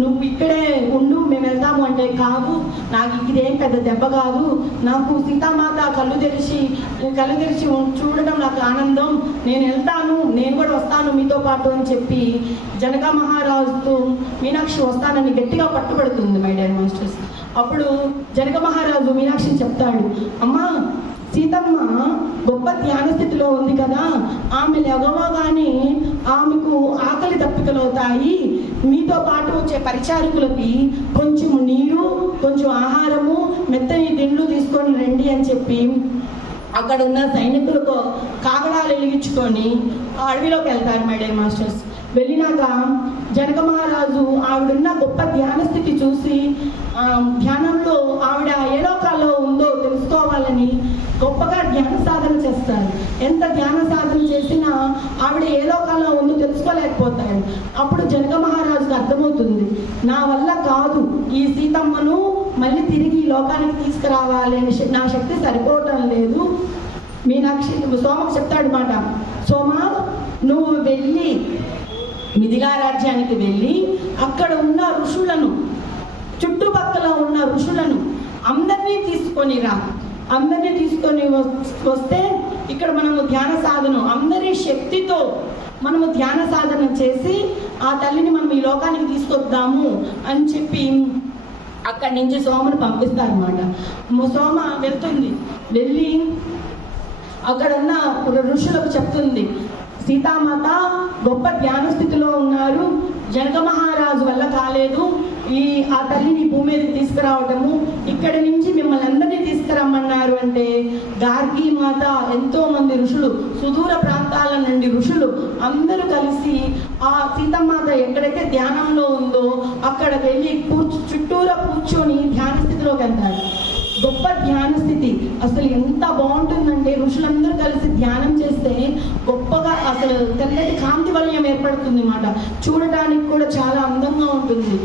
నువ్వు ఇక్కడే ఉండు మేము వెళ్తాము అంటే, కాదు నాకు ఇదేం పెద్ద దెబ్బ కాదు, నాకు సీతామాత కళ్ళు తెరిచి చూడడం నాకు ఆనందం, నేను వెళ్తాను, నేను కూడా వస్తాను మీతో పాటు అని చెప్పి జనక మహారాజుతో మీనాక్షి వస్తానని గట్టిగా పట్టుబడుతుంది. మై డియర్ మాస్టర్స్, అప్పుడు జనక మహారాజు మీనాక్షిని చెప్తాడు, అమ్మా సీతమ్మ గొప్ప ధ్యాన స్థితిలో ఉంది కదా, ఆమె లెగవగానే ఆమెకు ఆకలి దప్పికలు అవుతాయి, మీతో పాటు వచ్చే పరిచారకులకి కొంచెం నీరు, కొంచెం ఆహారము, మెత్తని దిండ్లు తీసుకొని రండి అని చెప్పి అక్కడ ఉన్న సైనికులకు కాగడాలు వెలిగించుకొని అడవిలోకి వెళ్తారు. మై డియర్ మాస్టర్స్, వెళ్ళినాక జనక మహారాజు ఆవిడున్న గొప్ప ధ్యాన స్థితి చూసి ధ్యానంలో ఆవిడ ఏ లోకాల్లో ఉందో తెలుసుకోవాలని గొప్పగా ధ్యాన సాధన చేస్తారు. ఎంత ధ్యాన సాధన చేసినా ఆవిడ ఏ లోకాల్లో ఉందో తెలుసుకోలేకపోతాడు. అప్పుడు జనక మహారాజుకు అర్థమవుతుంది, నా వల్ల కాదు ఈ సీతమ్మను మళ్ళీ తిరిగి ఈ లోకానికి తీసుకురావాలి అని, నా శక్తి సరిపోవటం లేదు. మీనాక్షి సోమకు చెప్తాడు మాట, సోమ నువ్వు వెళ్ళి మిథిలా రాజ్యానికి వెళ్ళి అక్కడ ఉన్న ఋషులను, చుట్టుపక్కల ఉన్న ఋషులను అందరినీ తీసుకొని రా, అందరినీ తీసుకొని వస్తే ఇక్కడ మనము ధ్యాన సాధన, అందరి శక్తితో మనము ధ్యాన సాధన చేసి ఆ తల్లిని మనం ఈ లోకానికి తీసుకొద్దాము అని చెప్పి అక్కడి నుంచి సోమను పంపిస్తారన్నమాట. సోమ వెళ్తుంది, వెళ్ళి అక్కడ ఉన్న ఋషులకు చెప్తుంది, సీతామాత గొప్ప ధ్యాన స్థితిలో ఉన్నారు, జనక మహారాజు వల్ల కాలేదు ఆ తల్లిని భూమి మీద తీసుకురావటము, ఇక్కడి నుంచి మిమ్మల్ని అందరినీ తీసుకురమ్మన్నారు అంటే గార్గి మాత, ఎంతో మంది ఋషులు, సుదూర ప్రాంతాల నుండి ఋషులు అందరూ కలిసి ఆ సీతమాత ఎక్కడైతే ధ్యానంలో ఉందో అక్కడ వెళ్ళి చుట్టూరా కూర్చొని ధ్యాన స్థితిలోకి వెళ్తారు. గొప్ప ధ్యాన స్థితి అసలు ఎంత బాగుంటుందంటే ఋషులందరూ కలిసి ధ్యానం చేస్తే గొప్పగా ఆ అసలు తెల్లటి కాంతి వలయం ఏర్పడుతుంది అన్నమాట. చూడటానికి కూడా చాలా అందంగా ఉంటుంది.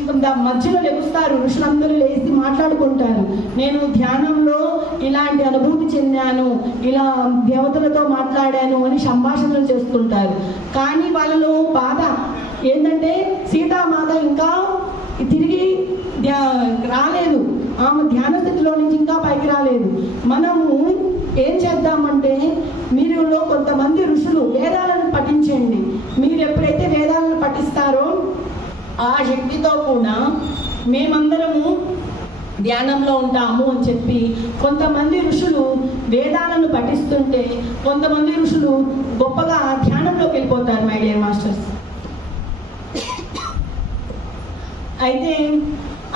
ఇంకా మధ్యలో లెగుస్తారు, ఋషులందరూ లేచి మాట్లాడుకుంటారు. నేను ధ్యానంలో ఇలాంటి అనుభూతి చెందాను, ఇలా దేవతలతో మాట్లాడాను అని సంభాషణలు చేసుకుంటారు. కానీ వాళ్ళలో బాధ ఏంటంటే సీతామాత ఇంకా తిరిగి రాలేదు, ఆమె ధ్యాన స్థితిలో నుంచి ఇంకా పైకి రాలేదు. మనము ఏం చేద్దామంటే, మీరులో కొంతమంది ఋషులు వేదాలను పఠించండి. మీరు ఎప్పుడైతే వేదాలను పఠిస్తారో ఆ శక్తితో కూడా మేమందరము ధ్యానంలో ఉంటాము అని చెప్పి కొంతమంది ఋషులు వేదాలను పఠిస్తుంటే కొంతమంది ఋషులు గొప్పగా ధ్యానంలోకి వెళ్ళిపోతారు. మై డియర్ మాస్టర్స్, అయితే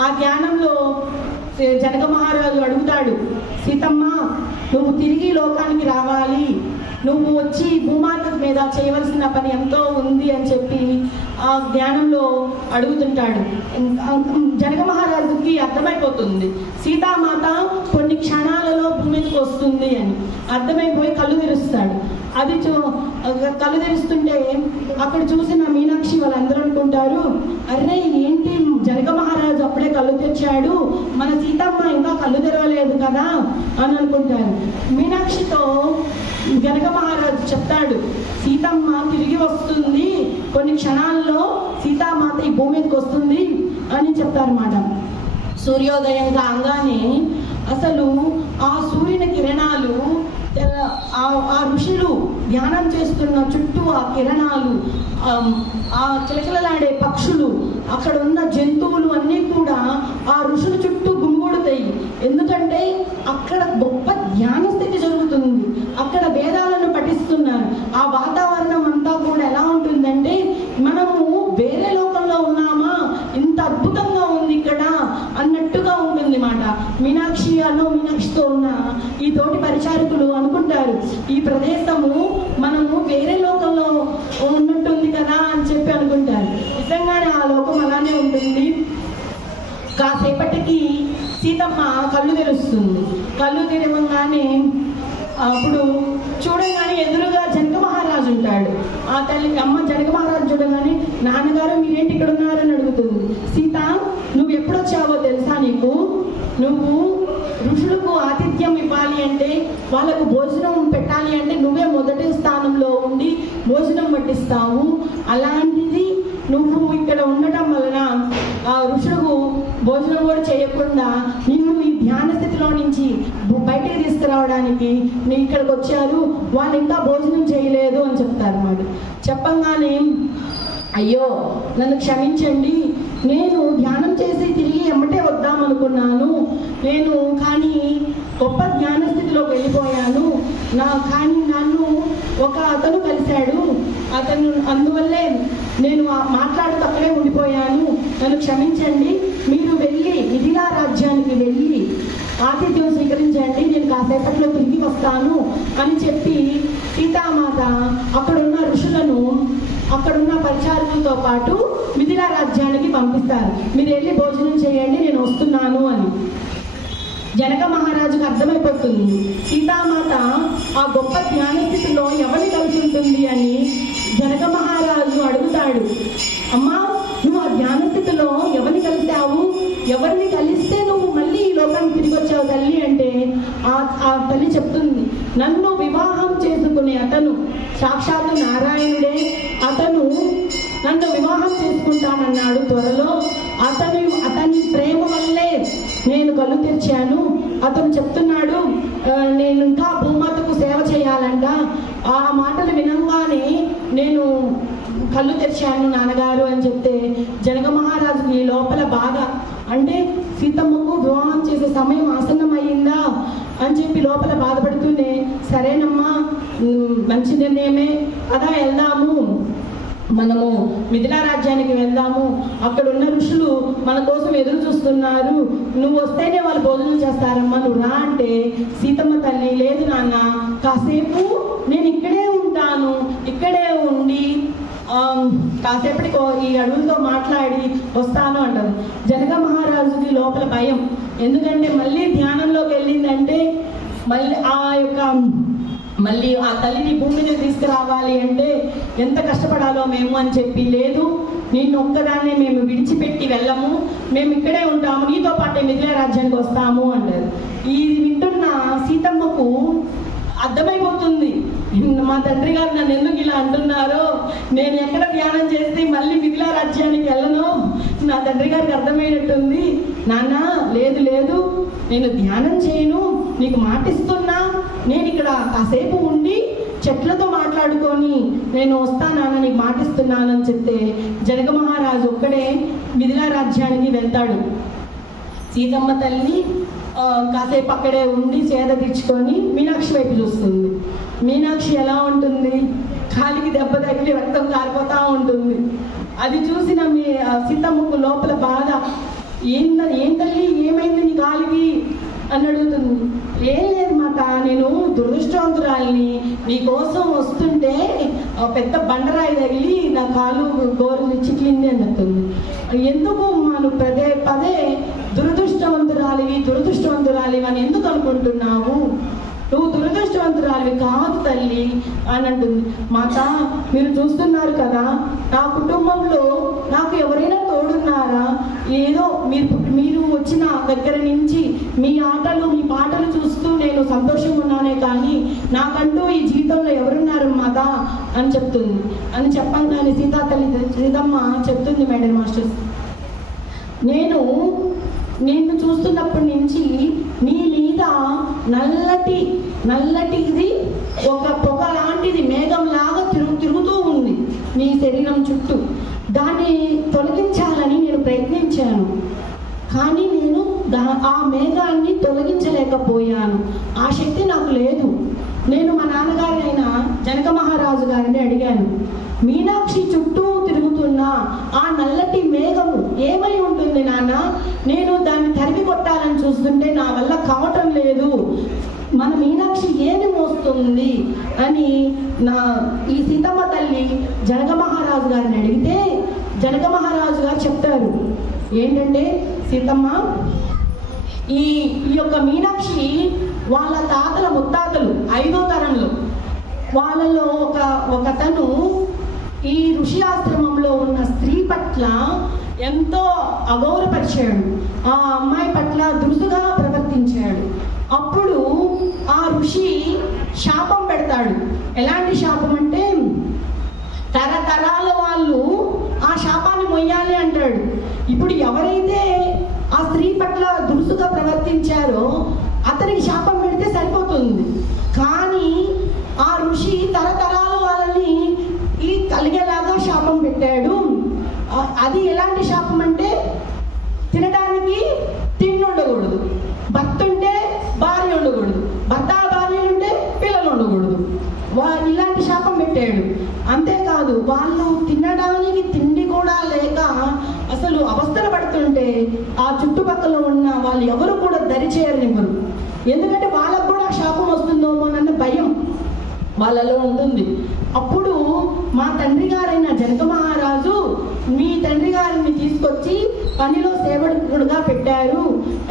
ఆ ధ్యానంలో జనక మహారాజు అడుగుతాడు, సీతమ్మ నువ్వు తిరిగి లోకానికి రావాలి, నువ్వు వచ్చి భూమాత మీద చేయవలసిన పని ఎంతో ఉంది అని చెప్పి ఆ ధ్యానంలో అడుగుతుంటాడు. జనక మహారాజుకి అర్థమైపోతుంది సీతామాత కొన్ని క్షణాలలో భూమికి వస్తుంది అని. అర్థమైపోయి కళ్ళు తెరుస్తాడు. అది కళ్ళు తెరుస్తుంటే అక్కడ చూసిన మీనాక్షి వాళ్ళందరూ అనుకుంటారు, అరే ఏంటి జనక మహారాజు అప్పుడే కళ్ళు తెరిచాడు, మన సీతమ్మ ఇంకా కళ్ళు తెరవలేదు కదా అని అనుకుంటారు. మీనాక్షితో జనక మహారాజు చెప్తాడు, సీతమ్మ తిరిగి వస్తుంది, కొన్ని క్షణాల్లో సీతామాత ఈ భూమి మీదకి వస్తుంది అని చెప్తారన్నమాట. సూర్యోదయం కాగానే అసలు ఆ సూర్యుని కిరణాలు, ఆ ఋషులు ధ్యానం చేస్తున్న చుట్టూ ఆ కిరణాలు, ఆ చిలకలలాడే పక్షులు, అక్కడ ఉన్న జంతువులు అన్నీ కూడా ఆ ఋషుల చుట్టూ గుమిగూడుతాయి. ఎందుకంటే అక్కడ గొప్ప ధ్యాన స్థితి జరుగుతుంది, అక్కడ వేదాలను పఠిస్తున్నారు. ఆ వాతావరణం అంతా కూడా ఎలా ఉంటుందంటే మనము వేరే లోకంలో ఉన్నామా, ఇంత అద్భుతంగా ఉంది ఇక్కడ అన్నట్టుగా ఉంటుంది మాట. మీనాక్షితో ఉన్న ఈ తోటి పరిచారకులు అనుకుంటారు, ఈ ప్రదేశము మనము వేరే లోకంలో ఉన్నట్టుంది కదా అని చెప్పి అనుకుంటారు. నిజంగానే ఆ లోకం అలానే ఉంటుంది. కాసేపటికి సీతమ్మ కళ్ళు తెరుస్తుంది. కళ్ళు తెరవగానే అప్పుడు చూడగానే ఎదురుగా జనక మహారాజు ఉంటాడు. ఆ తల్లి అమ్మ జనక మహారాజు చూడగానే, నాన్నగారు మీరేంటి ఇక్కడ ఉన్నారని అడుగుతుంది. సీత, నువ్వు ఎప్పుడు వచ్చావో తెలుసా నీకు? నువ్వు ఋషులకు ఆతిథ్యం ఇవ్వాలి అంటే, వాళ్ళకు భోజనం పెట్టాలి అంటే నువ్వే మొదటి స్థానంలో ఉండి భోజనం వడ్డిస్తావు. అలాంటిది నువ్వు ఇక్కడ ఉండటం వలన ఆ ఋషులకు భోజనం కూడా చేయకుండా నిన్ను ఈ ధ్యాన స్థితిలో నుంచి బయటికి తీసుకురావడానికి నీ ఇక్కడికి వచ్చారు, వాళ్ళు ఇంకా భోజనం చేయలేదు అని చెప్తారు అన్నమాట. చెప్పంగానే, అయ్యో నన్ను క్షమించండి, నేను ధ్యానం చేసి తిరిగి ఎమ్మటే వద్దామనుకున్నాను, కానీ గొప్ప జ్ఞాన స్థితిలోకి వెళ్ళిపోయాను. కానీ నన్ను ఒక అతను కలిశాడు, అందువల్లే నేను మాట్లాడుతూ అక్కడే ఉండిపోయాను, నన్ను క్షమించండి, మీరు వెళ్ళి మిథిలా రాజ్యానికి వెళ్ళి ఆతిథ్యం స్వీకరించండి, నేను కాసేపట్లో తిరిగి వస్తాను అని చెప్పి సీతామాత అక్కడున్న ఋషులను అక్కడున్న పరిచారకులతో పాటు మిథిలా రాజ్యానికి పంపిస్తారు. మీరు వెళ్ళి భోజనం చేయండి, నేను వస్తున్నాను అని. జనక మహారాజుకు అర్థమైపోతుంది సీతామాత ఆ గొప్ప జ్ఞాన స్థితిలో ఎవరిని కలిసి ఉంటుంది అని. జనక మహారాజు అడుగుతాడు, అమ్మా నువ్వు ఆ జ్ఞాన స్థితిలో ఎవరిని కలిసావు, ఎవరిని కలిస్తే నువ్వు మళ్ళీ ఈ లోకానికి తిరిగి వచ్చావు తల్లి అంటే ఆ తల్లి చెప్తుంది, నన్ను వివాహం చేసుకునే అతను సాక్షాత్తు నారాయణుడే, అతను నన్ను వివాహం చేసుకుంటానన్నాడు త్వరలో, అతని ప్రేమ వల్లే నేను కళ్ళు తెరిచాను. అతను చెప్తున్నాడు నేను ఇంకా భూమాతకు సేవ చేయాలంట. ఆ మాటలు వినంగానే నేను కళ్ళు తెరిచాను నాన్నగారు అని చెప్తే జనక మహారాజుకి లోపల బాధ, అంటే సీతమ్మకు వివాహం చేసే సమయం ఆసన్నం అయ్యిందా అని చెప్పి లోపల బాధపడుతూనే, సరేనమ్మా మంచి నిర్ణయమే, అదా వెళ్దాము, మనము మిథిలా రాజ్యానికి వెళ్దాము, అక్కడ ఉన్న ఋషులు మన కోసం ఎదురు చూస్తున్నారు, నువ్వు వస్తేనే వాళ్ళు భోజనం చేస్తారమ్మా, నువ్వు రా అంటే సీతమ్మ తల్లి, లేదు నాన్న కాసేపు నేను ఇక్కడే ఉంటాను, ఇక్కడే ఉండి కాసేపటికి ఈ అడవులతో మాట్లాడి వస్తాను అంటారు. జనక మహారాజుకి లోపల భయం, ఎందుకంటే మళ్ళీ ధ్యానంలోకి వెళ్ళిందంటే మళ్ళీ ఆ యొక్క మళ్ళీ ఆ తల్లిని భూమి మీద తీసుకురావాలి అంటే ఎంత కష్టపడాలో మేము అని చెప్పి, లేదు నిన్ను ఒక్కదాన్ని మేము విడిచిపెట్టి వెళ్ళము, మేము ఇక్కడే ఉంటాము, నీతో పాటే మిథిలా రాజ్యానికి వస్తాము అన్నారు. ఇది వింటున్న సీతమ్మకు అర్థమైపోతుంది, మా తండ్రి గారు నన్ను ఎందుకు ఇలా అంటున్నారో, నేను ఎక్కడ ధ్యానం చేస్తే మళ్ళీ మిథిలా రాజ్యానికి వెళ్ళను. నా తండ్రి గారికి అర్థమైనట్టుంది. నాన్న లేదు లేదు, నేను ధ్యానం చేయను, నీకు మాటిస్తున్నా, నేను ఇక్కడ కాసేపు ఉండి చెట్లతో మాట్లాడుకొని నేను వస్తానని నీకు మాటిస్తున్నానని చెప్తే జనక మహారాజు ఒక్కడే మిథిలా రాజ్యానికి వెళ్తాడు. సీతమ్మ తల్లి కాసేపు అక్కడే ఉండి చేద తెచ్చుకొని మీనాక్షి వైపు చూస్తుంది. మీనాక్షి ఎలా ఉంటుంది, కాలికి దెబ్బ తగిలి రక్తం కారిపోతూ ఉంటుంది. అది చూసిన సీతమ్మకు లోపల బాధ, ఏం తల్లి ఏమైంది నీ కాలికి అని అడుగుతుంది. ఏం లేదు మాట, నేను దురదృష్టవంతురాలిని, నీ కోసం వస్తుంటే పెద్ద బండరాయి తగిలి నా కాలు గోరు చిట్లింది అని చెప్తుంది. ఎందుకు నువ్వు పదే పదే దురదృష్టవంతురాలివి అని ఎందుకు అనుకుంటున్నావు, నువ్వు దురదృష్టవంతురాలివి కాదు తల్లి అని అంటుంది. మాత, మీరు చూస్తున్నారు కదా, నా కుటుంబంలో నాకు ఎవరైనా తోడున్నారా? ఏదో మీరు వచ్చిన దగ్గర నుంచి మీ ఆటలు మీ పాటలు చూస్తూ నేను సంతోషంగా ఉన్నానే, కానీ నాకంటూ ఈ జీవితంలో ఎవరున్నారు మాత అని చెప్తుంది. అని చెప్పంగానే సీతమ్మ చెప్తుంది, మేడం మాస్టర్స్, నేను నిన్ను చూస్తున్నప్పటి నుంచి నీ మీద నల్లటిది ఒక పొగ లాంటిది మేఘం లాగా తిరుగుతూ ఉంది నీ శరీరం చుట్టూ. దాన్ని తొలగించాలని నేను ప్రయత్నించాను, కానీ నేను ఆ మేఘాన్ని తొలగించలేకపోయాను. ఆ శక్తి నాకు లేదు. నేను మా నాన్నగారి అయిన జనక మహారాజు గారిని అడిగాను, మీనాక్షి చుట్టూ తిరుగుతున్న ఆ నల్లటి మేఘము ఏమై ఉంటుంది నాన్న? నేను దాన్ని తరిమి కొట్టాలని చూస్తుంటే నా వల్ల కావటం లేదు. మన మీనాక్షి ఏమి మోస్తుంది అని ఈ సీతమ్మ తల్లి జనక మహారాజు గారిని అడిగితే జనక మహారాజు గారు చెప్తారు ఏంటంటే, సీతమ్మ, ఈ యొక్క మీనాక్షి వాళ్ళ తాతల ముత్తాతలు 5వ తరంలో వాళ్ళలో ఒకతను ఈ ఋషి ఆశ్రమంలో ఉన్న స్త్రీ పట్ల ఎంతో అగౌరవపరిచాడు, ఆ అమ్మాయి పట్ల దురుసుగా ప్రవర్తించాడు. అప్పుడు ఆ ఋషి శాపం పెడతాడు. ఎలాంటి శాపం అంటే, తరతరాల వాళ్ళు ఆ శాపాన్ని మొయ్యాలి అంటాడు. ఇప్పుడు ఎవరైతే ఆ స్త్రీ పట్ల దురుసుగా ప్రవర్తించారో అతనికి శాపం పెడితే సరిపోతుంది, కానీ ఆ ఋషి తరతరాల వాళ్ళని కలిగేలాగా శాపం పెట్టాడు. అది ఎలాంటి శాపం అంటే, తినడానికి తిండి ఉండకూడదు, భర్త ఉంటే భార్య ఉండకూడదు, భర్త భార్య ఉంటే పిల్లలు ఉండకూడదు, ఇలాంటి శాపం పెట్టాడు. అంతేకాదు, వాళ్ళు తినడానికి తిండి కూడా లేక అసలు అవస్థలు పడుతుంటే ఆ చుట్టుపక్కల ఉన్న వాళ్ళు ఎవరు కూడా దరిచేయనివ్వరు. ఎందుకంటే వాళ్ళకు కూడా శాపం వస్తుందోమోనన్న భయం వాళ్ళలో ఉంటుంది. అప్పుడు మా తండ్రి గారైన జనక మహారాజు మీ తండ్రి గారిని తీసుకొచ్చి పనిలో సేవకుడుగా పెట్టారు.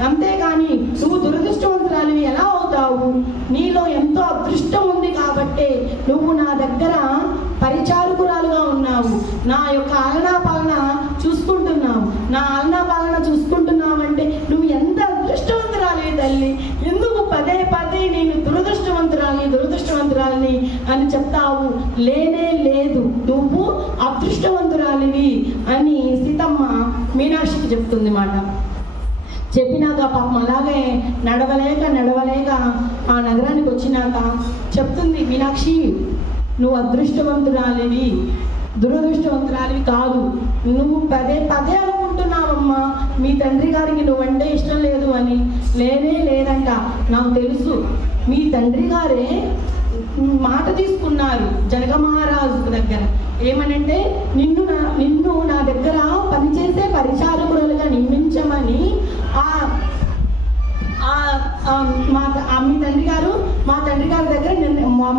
అంతేగాని నువ్వు దురదృష్టవంతురాలివి ఎలా అవుతావు? నీలో ఎంతో అదృష్టం ఉంది కాబట్టే నువ్వు నా దగ్గర పరిచారకురాలుగా ఉన్నావు, నా యొక్క ఆలనా పాలన చూసుకుంటున్నావు. నా ఆలనా పాలన చూసుకుంటున్నావంటే నువ్వు ఎంత అదృష్టవంతురాలి తల్లి. ఎందుకు పదే పదే నేను దురదృష్టవంతురాలిని అని చెప్తావు? లేనే లేదు, నువ్వు అదృష్టవంతురాలివి అని సీతమ్మ మీనాక్షికి చెప్తుంది మాట. చెప్పినాక పాపం అలాగే నడవలేక ఆ నగరానికి వచ్చినాక చెప్తుంది, మీనాక్షి, నువ్వు అదృష్టవంతురాలివి, దురదృష్టవంతురాలివి కాదు. నువ్వు పదే పదే అనుకుంటున్నావమ్మా మీ తండ్రి గారికి నువ్వంటే ఇష్టం లేదు అని. లేనే లేదంట, నాకు తెలుసు. మీ తండ్రి గారే మాట తీసుకున్నారు జనక మహారాజు దగ్గర. ఏమనంటే, నిన్ను నా దగ్గర పనిచేసే పరిచారకురాలుగా నియమించమని మీ తండ్రి గారు మా తండ్రి గారి దగ్గర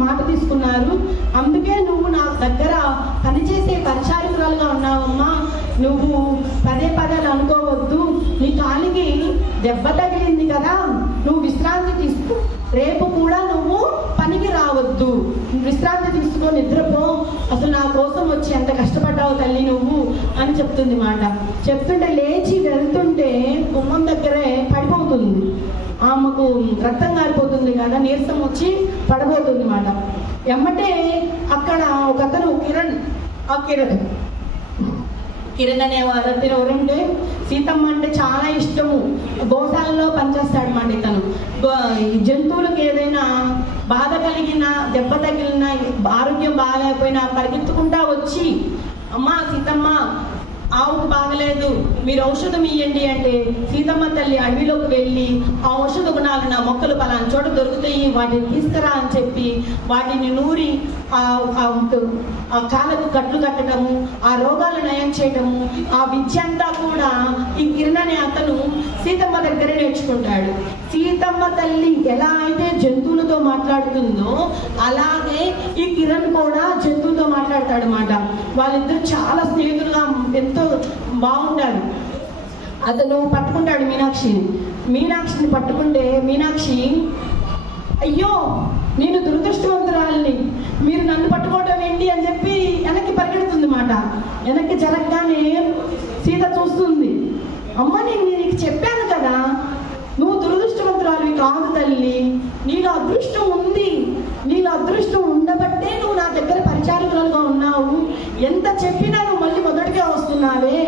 మాట తీసుకున్నారు. అందుకే నువ్వు నా దగ్గర పనిచేసే పరిచారకురాలుగా ఉన్నావమ్మా. నువ్వు పదే పదే అనుకోవద్దు. నీ కాలికి దెబ్బ తగిలింది కదా, నువ్వు విశ్రాంతి తీసుకో, రేపు కూడా నువ్వు పనికి రావద్దు అసలు నా కోసం వచ్చి ఎంత కష్టపడ్డావు తల్లి నువ్వు అని చెప్తుంది మాట. చెప్తుంటే లేచి వెళ్తుంటే గుమ్మం దగ్గరే పడిపోతుంది. ఆమెకు రక్తం కారిపోతుంది కదా, నీరసం వచ్చి పడబోతుంది మాట. ఎమ్మటే అక్కడ ఒక అతను కిరణ్ అనే అతను ఎవరంటే సీతమ్మ అంటే చాలా ఇష్టము. గోశాలలో పనిచేస్తాడు మాట ఇతను. జంతువులకు ఏదైనా బాధ కలిగినా, దెబ్బ తగిలినా, ఆరోగ్యం బాగాలేకపోయినా పరిగెత్తుకుంటా వచ్చి, అమ్మా సీతమ్మ ఆవుకు బాగలేదు, మీరు ఔషధం ఇవ్వండి అంటే సీతమ్మ తల్లి అడవిలోకి వెళ్ళి ఆ ఔషధ గుణాలు నా మొక్కలు పలానా చోట దొరుకుతాయి, వాటిని తీసుకురా అని చెప్పి వాటిని నూరి ఆ కాళ్ళకు కట్లు కట్టడము, ఆ రోగాలు నయం చేయడము, ఆ విద్య అంతా కూడా ఈ కిరణ్ అనే అతను సీతమ్మ దగ్గరే నేర్చుకుంటాడు. సీతమ్మ తల్లి ఎలా అయితే జంతువులతో మాట్లాడుతుందో అలాగే ఈ కిరణ్ కూడా జంతువులతో మాట్లాడతాడు అన్నమాట. వాళ్ళిద్దరు చాలా స్నేహితులుగా ఎంతో బాగుంటారు. అతను పట్టుకుంటాడు మీనాక్షిని పట్టుకుంటే మీనాక్షి, అయ్యో నేను దురదృష్టవంతురాలని, మీరు నన్ను పట్టుకోవటం ఏంటి అని చెప్పి వెనక్కి పరిగెడుతుంది మాట. వెనక్కి జరగగానే సీత చూస్తుంది, అమ్మ నేను నీకు చెప్పాను కదా నువ్వు దురదృష్టవంతురాలివి కాదు తల్లి, నీలో అదృష్టం ఉంది, నీలో అదృష్టం ఉండబట్టే నువ్వు నా దగ్గర పరిచారకురాలుగా ఉన్నావు, ఎంత చెప్పినా నువ్వు మళ్ళీ మొదటిగా వస్తున్నావే,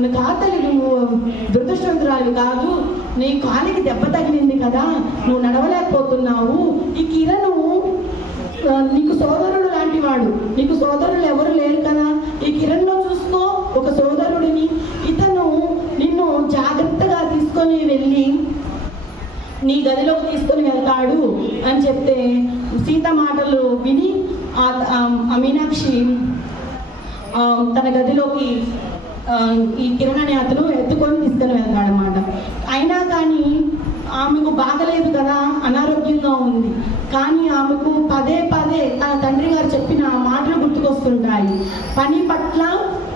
నువ్వు కాతల్లి నువ్వు దురదృష్టవంతురాలివి కాదు, నీ కాలికి దెబ్బ తగిలింది కదా, నువ్వు నడవలేకపోతున్నావు, ఈ కిరణ్ నీకు సోదరుడు లాంటి వాడు, నీకు సోదరులు ఎవరు లేరు కదా, ఈ కిరణ్లో చూసుకో ఒక సోదరుడిని, ఇతను నిన్ను జాగ్రత్తగా తీసుకొని వెళ్ళి నీ గదిలోకి తీసుకొని వెళ్తాడు అని చెప్తే సీత మాటలు విని ఆ మీనాక్షి తన గదిలోకి ఈ కిరణ్ అనే అతను ఎత్తుకొని తీసుకొని వెళ్తాడనమాట. అయినా కానీ ఆమెకు బాగలేదు కదా, అనారోగ్యంగా ఉంది, కానీ ఆమెకు పదే పదే తన తండ్రి గారు చెప్పిన మాటలు గుర్తుకొస్తుంటాయి. పని పట్ల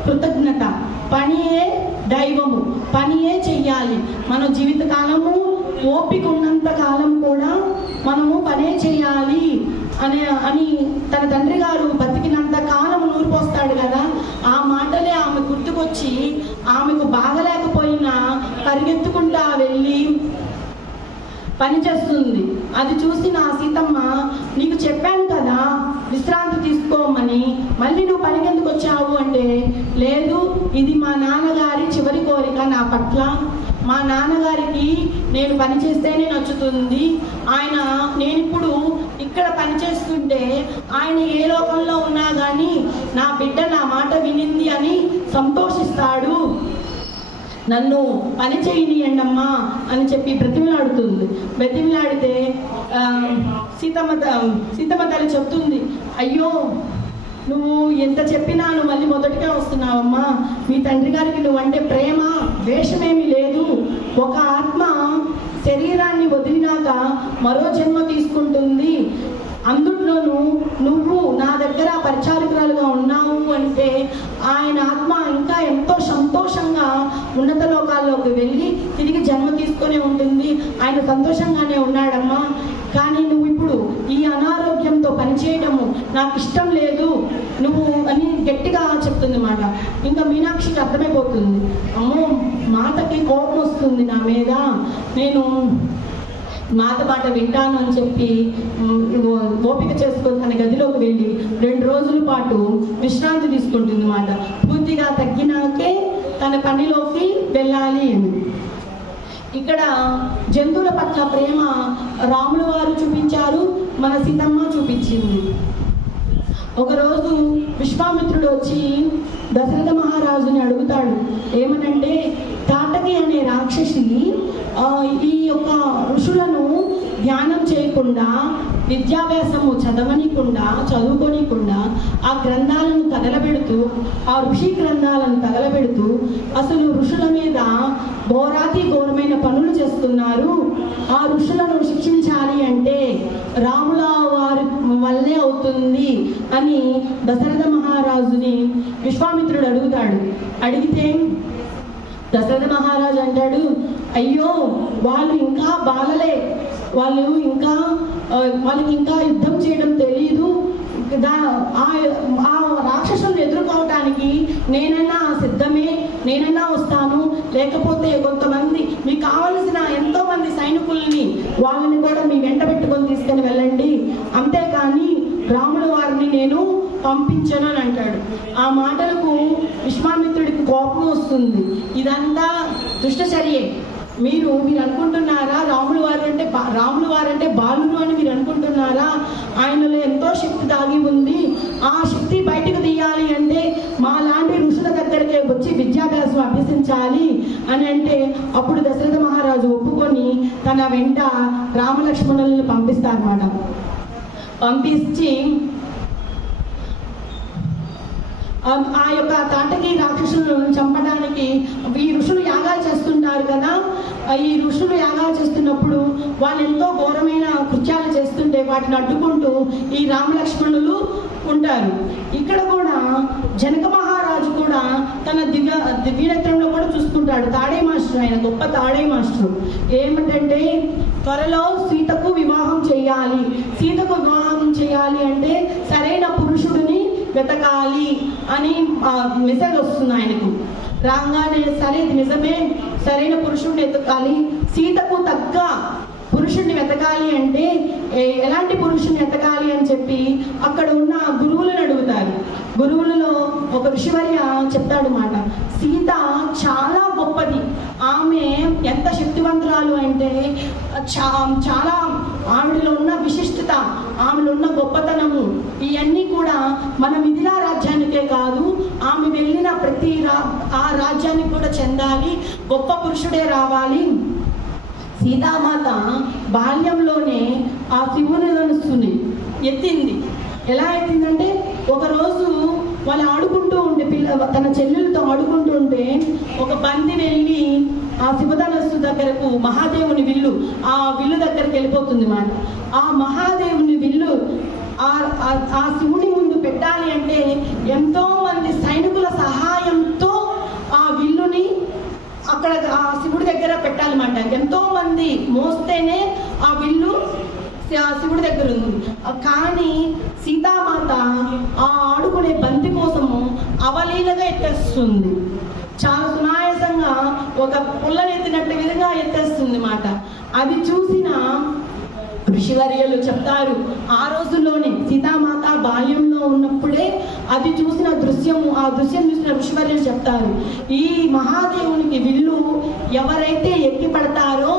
కృతజ్ఞత, పనియే దైవము, పనియే చెయ్యాలి, మన జీవితకాలము ఓపిక ఉన్నంత కాలం కూడా మనము పనే చేయాలి అని తన తండ్రి గారు బతికినంత కాలం నూరిపోస్తాడు కదా, ఆ మాటలే ఆమె గుర్తుకొచ్చి ఆమెకు బాగలేకపోయినా పరిగెత్తుకుంటా వెళ్ళి పని చేస్తుంది. అది చూసి నా సీతమ్మ, నీకు చెప్పాను కదా విశ్రాంతి తీసుకోమని, మళ్ళీ నువ్వు పనికి ఎందుకు వచ్చావు అంటే, లేదు ఇది మా నాన్నగారి చివరి కోరిక నా పట్ల, మా నాన్నగారికి నేను పని చేస్తేనే నచ్చుతుంది, నేను ఇప్పుడు ఇక్కడ పని చేస్తుంటే ఆయన ఏ లోకంలో ఉన్నా కానీ నా బిడ్డ నా మాట వినింది అని సంతోషిస్తాడు, నన్ను పని చేయనియండమ్మా అని చెప్పి బ్రతిమిలాడుతుంది. బ్రతిమిలాడితే సీతమ్మ తల్లి చెప్తుంది, అయ్యో నువ్వు ఎంత చెప్పినా నువ్వు మళ్ళీ మొదటిగా వస్తున్నావమ్మా, మీ తండ్రి గారికి నువ్వంటే ప్రేమ ద్వేషమేమీ లేదు, ఒక ఆత్మ శరీరాన్ని వదిలినాక మరో జన్మ తీసుకుంటుంది, అందులోనూ నువ్వు నా దగ్గర పరిచారకురాలుగా ఉన్నావు అంటే ఆయన ఆత్మ ఇంకా ఎంతో సంతోషంగా ఉన్నత లోకాల్లోకి వెళ్ళి తిరిగి జన్మ తీసుకొని ఉంటుంది, ఆయన సంతోషంగానే ఉన్నాడమ్మా, కానీ నువ్వు ఇప్పుడు ఈ అనారోగ్యంతో పనిచేయడము నాకు ఇష్టం లేదు నువ్వు అని గట్టిగా చెప్తుంది మాట. ఇంకా మీనాక్షికి అర్థమైపోతుంది, అమ్మో మాటకి కోపం వస్తుంది నా మీద, నేను మాత మాట వింటాను అని చెప్పి ఓపిక చేసుకొని తన గదిలోకి వెళ్ళి 2 రోజుల పాటు విశ్రాంతి తీసుకుంటుంది మాట. పూర్తిగా తగ్గినాకే తన పనిలోకి వెళ్ళాలి అని. ఇక్కడ జంతువుల పట్ల ప్రేమ రాముల వారు చూపించారు, మన సీతమ్మ చూపించింది. ఒకరోజు విశ్వామిత్రుడు వచ్చి దశరథ మహారాజుని అడుగుతాడు, ఏమనంటే తాటకి అనే రాక్షసి ఈ యొక్క ఋషులను ధ్యానం చేయకుండా, విద్యాభ్యాసము చదువుకోనికుండా ఆ గ్రంథాలను తగలబెడుతూ, ఆ ఋషి గ్రంథాలను తగలబెడుతూ అసలు ఋషుల మీద ఘోరమైన పనులు చేస్తున్నారు, ఆ ఋషులను శిక్షించాలి అంటే రాముల వారి వల్లే అవుతుంది అని దశరథ మహారాజుని విశ్వామిత్రుడు అడుగుతాడు. అడిగితే దశరథ మహారాజు అంటాడు, అయ్యో వాళ్ళు ఇంకా బాలలే, వాళ్ళకి ఇంకా యుద్ధం చేయడం తెలియదు, ఆ రాక్షసులను ఎదుర్కోవటానికి నేనైనా సిద్ధమే, నేనైనా వస్తాను, లేకపోతే కొంతమంది మీకు కావలసిన ఎంతో మంది సైనికుల్ని వాళ్ళని కూడా మీ వెంట పెట్టుకొని తీసుకొని వెళ్ళండి, అంతేకాని రాముల వారిని నేను పంపించను అని అంటాడు. ఆ మాటలకు విశ్వామిత్రుడికి కోపం వస్తుంది. ఇదంతా దుష్టచర్యే. మీరు అనుకుంటున్నారా రాముల వారు అంటే బాలురు అని మీరు అనుకుంటున్నారా? ఆయనలో ఎంతో శక్తి దాగి ఉంది. ఆ శక్తి బయటకు తీయాలి అంటే మా లాంటి ఋషుల దగ్గరికే వచ్చి విద్యాభ్యాసం అభ్యసించాలి అని అంటే అప్పుడు దశరథ మహారాజు ఒప్పుకొని తన వెంట రామలక్ష్మణులను పంపిస్తారన్నమాట. పంపించి ఆ యొక్క తాటకి రాక్షసులను చంపడానికి ఈ ఋషులు యాగాలు చేస్తుంటారు కదా. ఈ ఋషులు యాగాలు చేస్తున్నప్పుడు వాళ్ళు ఎంతో ఘోరమైన కృత్యాలు చేస్తుంటే వాటిని అడ్డుకుంటూ ఈ రామలక్ష్మణులు ఉంటారు. ఇక్కడ కూడా జనక మహారాజు కూడా తన దివ్యనేత్రంలో కూడా చూసుకుంటాడు. తాడే మాస్టర్, ఆయన గొప్ప తాడే మాస్టర్. ఏమిటంటే త్వరలో సీతకు వివాహం చేయాలి. సీతకు వివాహం చేయాలి అంటే సరైన పురుషుడిని వెతకాలి అని మెసేజ్ వస్తుంది ఆయనకు. రాగానే సరే ఇది నిజమే, సరైన పురుషుడిని వెతకాలి, సీతకు తగ్గ పురుషుడిని వెతకాలి అంటే ఎలాంటి పురుషుడిని వెతకాలి అని చెప్పి అక్కడ ఉన్న గురువులను అడుగుతారు. గురువులలో ఒక ఋషివర్య చెప్తాడు మాట, సీత చాలా గొప్పది, ఆమె ఎంత శక్తివంతురాలు అంటే చాలా ఆవిడలో ఉన్న విశిష్టత, ఆమెలో ఉన్న గొప్పతనము ఇవన్నీ కూడా మన మిథిలా రాజ్యానికే కాదు, ఆమె వెళ్ళిన ప్రతి ఆ రాజ్యానికి కూడా చెందాలి, గొప్ప పురుషుడే రావాలి. సీతామాత బాల్యంలోనే ఆ శివుని ధనుస్సుని ఎత్తింది. ఎలా ఎత్తిందంటే ఒకరోజు వాళ్ళు ఆడుకుంటూ ఉంటే తన చెల్లెలతో ఆడుకుంటూ ఉంటే ఒక బంతి వెళ్ళి ఆ శివధనస్సు దగ్గరకు మహాదేవుని విల్లు, ఆ విల్లు దగ్గరికి వెళ్ళిపోతుంది మాట. ఆ మహాదేవుని విల్లు ఆ శివుని ముందు పెట్టాలి అంటే ఎంతో మంది సైనికుల సహాయంతో ఆ విల్లుని అక్కడ ఆ శివుడి దగ్గర పెట్టాలన్నమాట. ఎంతో మంది మోస్తేనే ఆ విల్లు శివుడి దగ్గర ఉంది. కానీ సీతామాత ఆ ఆడుకునే బంతి కోసము అవలీలగా ఎత్తేస్తుంది. చాలా సునాయాసంగా ఒక పుల్లనెత్తినట్టు విధంగా ఎత్తేస్తుంది మాట. అది చూసిన ఋషివర్యులు చెప్తారు, ఆ రోజుల్లోనే సీతామాత బాల్యంలో ఉన్నప్పుడే అది చూసిన ఆ దృశ్యం చూసిన ఋషివర్యులు చెప్తారు, ఈ మహాదేవునికి విల్లు ఎవరైతే ఎక్కి పడతారో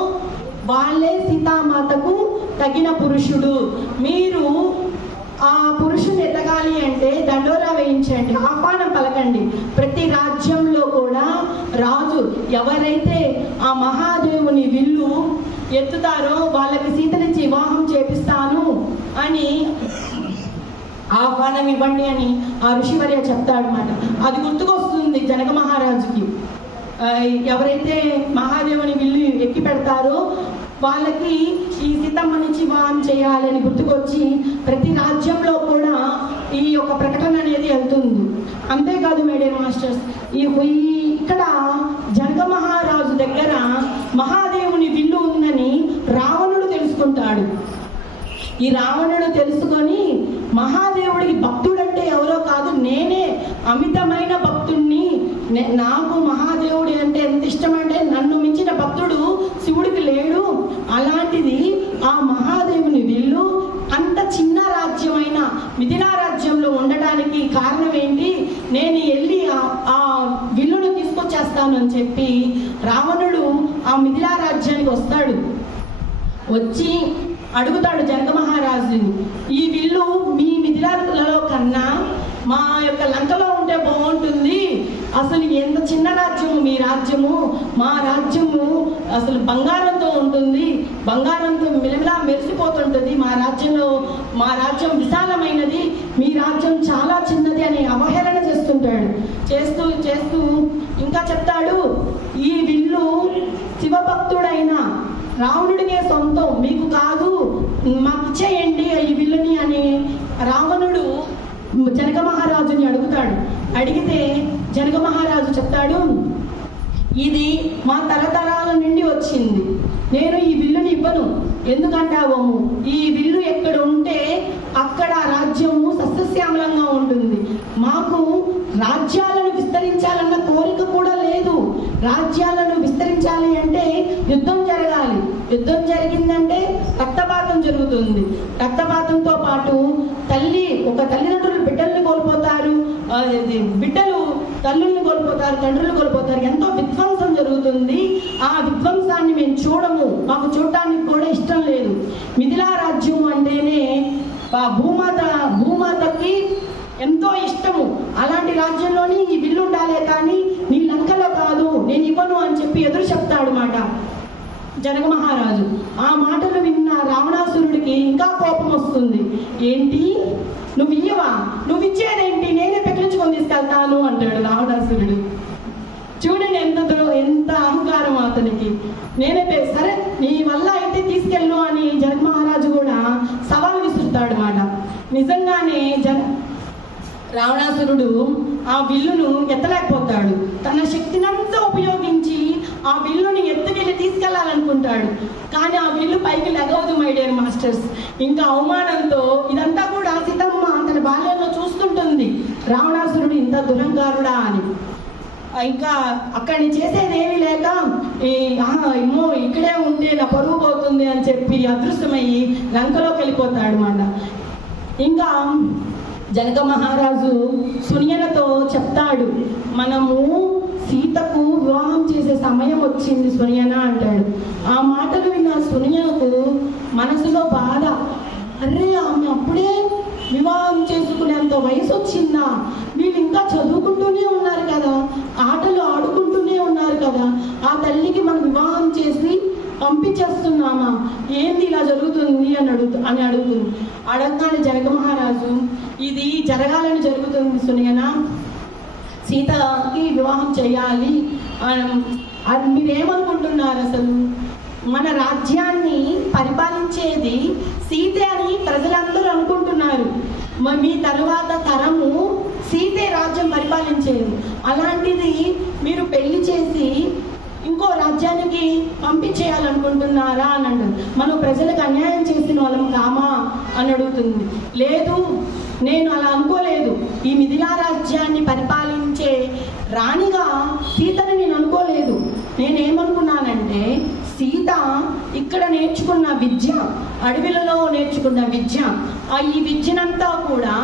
వాళ్ళే సీతామాతకు తగిన పురుషుడు. మీరు ఆ పురుషుని ఎతగాలి అంటే దండోరా వేయించండి, ఆహ్వానం పలకండి. ప్రతి రాజ్యంలో కూడా రాజు ఎవరైతే ఆ మహాదేవుని విల్లు ఎత్తుతారో వాళ్ళకి సీతనిచ్చి వివాహం చేపిస్తాను అని ఆహ్వానం ఇవ్వండి అని ఆ ఋషివర్య చెప్తాడు అన్నమాట. అది గుర్తుకొస్తుంది జనక మహారాజుకి. ఎవరైతే మహాదేవుని విల్లు ఎక్కి పెడతారో వాళ్ళకి ఈ సీతమ్మ నుంచి వివాహం చేయాలని గుర్తుకొచ్చి ప్రతి రాజ్యంలో కూడా ఈ యొక్క ప్రకటన అనేది వెళ్తుంది. అంతేకాదు మేడం మాస్టర్స్, ఇక్కడ జనక మహారాజు దగ్గర మహాదేవుని విల్లు ఉందని రావణుడు తెలుసుకుంటాడు. ఈ రావణుడు తెలుసుకొని మహాదేవుడికి భక్తుడంటే ఎవరో కాదు, నేనే అమితమైన భక్తుడిని, నాకు మహాదేవుడి అంటే ఎంత ఇష్టం అంటే నన్ను మించిన భక్తుడు శివుడికి లేడు. అలాంటిది ఆ మహాదేవుని విల్లు అంత చిన్న రాజ్యమైన మిథిలా రాజ్యంలో ఉండడానికి కారణం ఏంటి, నేను వెళ్ళి ఆ విల్లును తీసుకొచ్చేస్తాను అని చెప్పి రావణుడు ఆ మిథిలా రాజ్యానికి వస్తాడు. వచ్చి అడుగుతాడు జనక మహారాజుని, ఈ విల్లు మీ మిథిలాలలో కన్నా మా యొక్క లంకలో ఉంటే బాగుంటుంది, అసలు ఎంత చిన్న రాజ్యము మీ రాజ్యము, మా రాజ్యము అసలు బంగారంతో ఉంటుంది, బంగారంతో మిలమిలా మెరిసిపోతుంటుంది, మా రాజ్యం విశాలమైనది, మీ రాజ్యం చాలా చిన్నది అని అవహేళన చేస్తుంటాడు. చేస్తూ ఇంకా చెప్తాడు, ఈ విల్లు శివభక్తుడైన రావణుడికే సొంతం, మీకు కాదు, మాకు ఇచ్చేయండి ఈ విల్లుని అని రావణుడు జనక మహారాజుని అడుగుతాడు. అడిగితే జనక మహారాజు చెప్తాడు, ఇది మా తరతరాల నుండి వచ్చింది, నేను ఈ విల్లుని ఇవ్వను. ఎందుకంటావు? ఈ విల్లు ఎక్కడ ఉంటే అక్కడ రాజ్యము సస్యశ్యామలంగా ఉంటుంది. మాకు రాజ్యాలను విస్తరించాలన్న కోరిక కూడా లేదు. రాజ్యాలను విస్తరించాలి అంటే యుద్ధం జరగాలి. యుద్ధం జరిగిందంటే రక్తపాతం జరుగుతుంది. రక్తపాతంతో పాటు ఒక తల్లిదండ్రులు బిడ్డల్ని కోల్పోతారు, బిడ్డలు తల్లుల్ని కోల్పోతారు, తండ్రులు కోల్పోతారు. ఎంతో విధ్వంసం జరుగుతుంది. ఆ విధ్వంసాన్ని మేము చూడము, మాకు చూడటానికి కూడా ఇష్టం లేదు. మిథిలా రాజ్యం అంటేనే భూమాతకి ఎంతో ఇష్టము. అలాంటి రాజ్యంలోని ఈ విల్లు ఉండాలే కానీ నీ లంకలో కాదు, నేను ఇవ్వను అని చెప్పి ఎదురు చెప్తాడు మాట జనక మహారాజు. ఆ మాటలు విన్న రావణాసురుడికి ఇంకా కోపం వస్తుంది. ఏంటి, నువ్వు ఇయ్యవా? నువ్వు ఇచ్చేదేంటి? నేనే పెకిలించుకొని తీసుకెళ్తాను అంటాడు రావణాసురుడు. చూడండి ఎంత అహంకారం అతనికి. సరే నీ వల్ల అయితే తీసుకెళ్ళు అని జనక మహారాజు కూడా సవాల్ విసురుతాడు మాట. నిజంగానే రావణాసురుడు ఆ విల్లును ఎత్తలేకపోతాడు. తన శక్తినంతా ఉపయోగించి ఆ విల్లుని ఎత్తుకెళ్ళి తీసుకెళ్లాలనుకుంటాడు. కానీ ఆ విల్లు పైకి లెగవదు మై డియర్ మాస్టర్స్. ఇంకా అవమానంతో ఇదంతా కూడా సీతమ్మ తన బాల్యంలో చూస్తుంటుంది, రావణాసురుడు ఇంత దురంకారుడా అని. ఇంకా అక్కడిని చేసేదేమీ లేక ఏమో ఇక్కడే ఉంటే నా పరువు పోతుంది అని చెప్పి అదృష్టమయ్యి లంకలోకి వెళ్ళిపోతాడు మాట. ఇంకా జనక మహారాజు సునియనతో చెప్తాడు, మనము సీతకు వివాహం చేసే సమయం వచ్చింది సునియన అంటాడు. ఆ మాటలు విన్న సునియనకు మనసులో బాధ. అరే, ఆమె అప్పుడే వివాహం చేసుకునేంత వయసు వచ్చిందా? వీళ్ళు ఇంకా చదువుకుంటూనే ఉన్నారు కదా, ఆటలు ఆడుకుంటూనే ఉన్నారు కదా, ఆ తల్లికి మనం వివాహం చేసి పంపించేస్తున్నామా? ఏంది ఇలా జరుగుతుంది అని అడుగుతుంది. అడగగానే జనక మహారాజు, ఇది జరగాలని జరుగుతుంది సునియన, సీతకి వివాహం చేయాలి. మీరేమనుకుంటున్నారు? అసలు మన రాజ్యాన్ని పరిపాలించేది సీతే అని ప్రజలందరూ అనుకుంటున్నారు. మీ తరువాత తరము సీతే రాజ్యం పరిపాలించేది. అలాంటిది మీరు పెళ్లి చేసి ఇంకో రాజ్యానికి పంపించేయాలనుకుంటున్నారా అని అంటారు. మనం ప్రజలకు అన్యాయం చేసిన వాళ్ళం కామా అని అడుగుతుంది. లేదు, నేను అలా అనుకోలేదు. ఈ మిథిలా రాజ్యాన్ని పరిపాలించే రాణిగా సీతని నేను అనుకోలేదు. నేనేమనుకున్నానంటే సీత ఇక్కడ నేర్చుకున్న విద్య, అడవిలలో నేర్చుకున్న విద్య, ఈ విద్యనంతా కూడా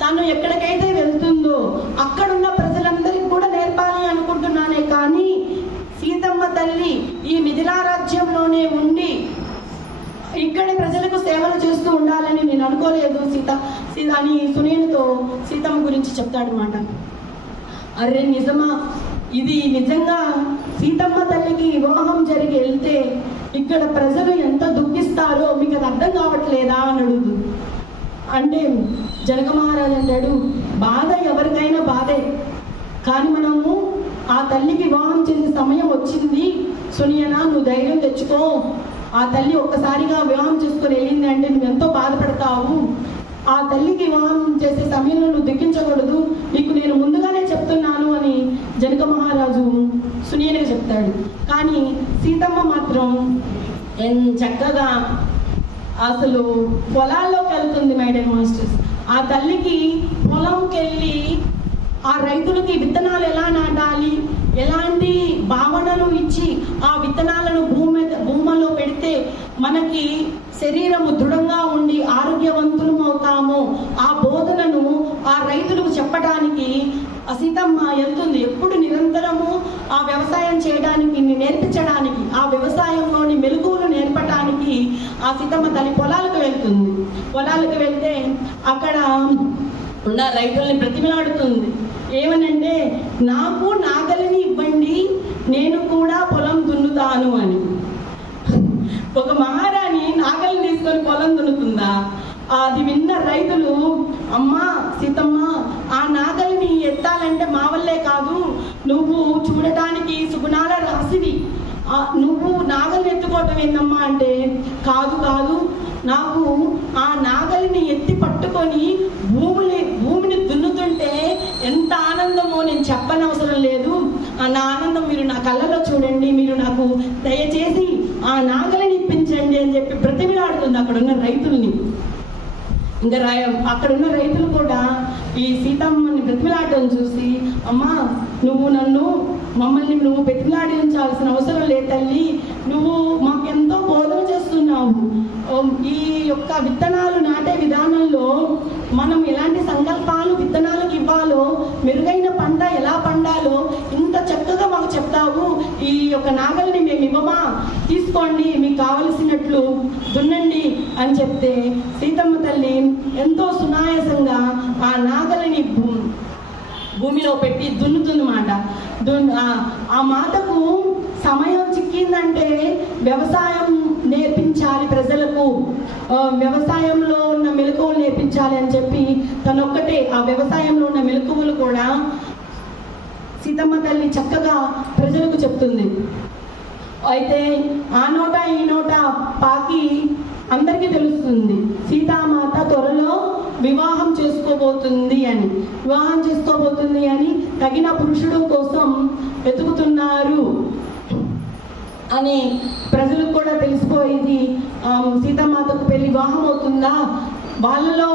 తను ఎక్కడికైతే వెళ్తుందో అక్కడున్న ప్రజలందరికీ కూడా నేర్పాలి అనుకుంటున్నానే కానీ సీతమ్మ తల్లి ఈ మిథిలా రాజ్యంలోనే ఉండి ఇక్కడే ప్రజలకు సేవలు చేస్తూ ఉండాలని నేను అనుకోలేదు సీత అని సునీనుతో సీతమ్మ గురించి చెప్తాడనమాట. అరే నిజమా? ఇది నిజంగా సీతమ్మ తల్లికి వివాహం జరిగి వెళ్తే ఇక్కడ ప్రజలు ఎంత దుఃఖిస్తారో మీకు అది అర్థం కావట్లేదా అని అడుగుతుంది. అంటే జనక మహారాజు అంటాడు, బాధ ఎవరికైనా బాధే, కానీ మనము ఆ తల్లికి వివాహం చేసే సమయం వచ్చింది సునియనా, నువ్వు ధైర్యం తెచ్చుకో. ఆ తల్లి ఒక్కసారిగా వివాహం చేసుకొని వెళ్ళింది అంటే నువ్వు ఎంతో బాధపడతావు. ఆ తల్లికి వివాహం చేసే సమయంలో నువ్వు దుఃఖించకూడదు, నీకు నేను ముందుగానే చెప్తున్నాను అని జనక మహారాజు సునియనగా చెప్తాడు. కానీ సీతమ్మ మాత్రం చక్కగా అసలు పొలాల్లోకి వెళ్తుంది మై డియర్ మాస్టర్స్. ఆ తల్లికి పొలంకి వెళ్ళి ఆ రైతులకి విత్తనాలు ఎలా నాటాలి, ఎలాంటి భావనలు ఇచ్చి ఆ విత్తనాలను భూమిలో పెడితే మనకి శరీరము దృఢంగా ఉండి ఆరోగ్యవంతులు అవుతాము, ఆ బోధనను ఆ రైతులకు చెప్పడానికి సీతమ్మ వెళ్తుంది. ఎప్పుడు నిరంతరము ఆ వ్యవసాయం చేయడానికి నేర్పించడానికి, ఆ వ్యవసాయంలోని మెలకువలు నేర్పడానికి ఆ సీతమ్మ తల్లి పొలాలకు వెళ్తుంది. పొలాలకు వెళ్తే అక్కడ ఉన్న రైతుల్ని బ్రతిమలాడుతుంది. ఏమనంటే, నాకు నాగలిని ఇవ్వండి, నేను కూడా పొలం దున్నుతాను అని. ఒక మహారాణి నాగలిని తీసుకొని పొలం దున్నుతుందా? అది విన్న రైతులు, అమ్మా సీతమ్మ, ఆ నాగలిని ఎత్తాలంటే మా వల్లే కాదు, నువ్వు చూడటానికి సుగుణాల రాసివి, నువ్వు నాగలిని ఎత్తుకోవటం ఏందమ్మా అంటే, కాదు నాకు ఆ నాగలిని ఎత్తి పట్టుకొని భూమిని దున్నుతుంటే ఎంత ఆనందమో నేను చెప్పనవసరం లేదు. నా ఆనందం మీరు నా కళ్ళలో చూడండి, మీరు నాకు దయచేసి ఆ నాగలిని ఉంది అక్కడ ఉన్న రైతుల్ని. ఇంకా అక్కడ ఉన్న రైతులు కూడా ఈ సీతమ్మని బ్రతిమలాడడం చూసి, అమ్మా మమ్మల్ని నువ్వు బ్రతిమలాడించాల్సిన అవసరం లేదు తల్లి, నువ్వు మాకెంతో బోధన చేస్తున్నావు. ఈ యొక్క విత్తనాలు నాటే విధానంలో మనం ఎలాంటి సంకల్పాలు విత్తనాలకు ఇవ్వాలో, మెరుగైన పంట ఎలా పండాలో ఇంత చక్కగా మాకు చెప్తావు. ఈ యొక్క నాగల్ని మేము ఇవ్వమా, తీసుకోండి, మీకు కావలసినట్లు దున్నండి అని చెప్తే సీతమ్మ తల్లి ఎంతో సునాయాసంగా ఆ నాగలిని భూమిలో పెట్టి దున్నుతుందన్నమాట. ఆ మాటకు సమయం చిక్కిందంటే వ్యవసాయం నేర్పించాలి ప్రజలకు, వ్యవసాయంలో ఉన్న మెలకువలు నేర్పించాలి అని చెప్పి తనొక్కటే ఆ వ్యవసాయంలో ఉన్న మెలకువలు కూడా సీతమ్మ తల్లి చక్కగా ప్రజలకు చెప్తుంది. అయితే ఆ నోట ఈ నోట పాకి అందరికీ తెలుస్తుంది సీతామాత త్వరలో వివాహం చేసుకోబోతుంది అని తగిన పురుషుడు కోసం వెతుకుతున్నారు అని ప్రజలకు కూడా తెలిసిపోయింది. సీతామాతకు పెళ్లి వివాహం అవుతుందా, వాళ్ళలో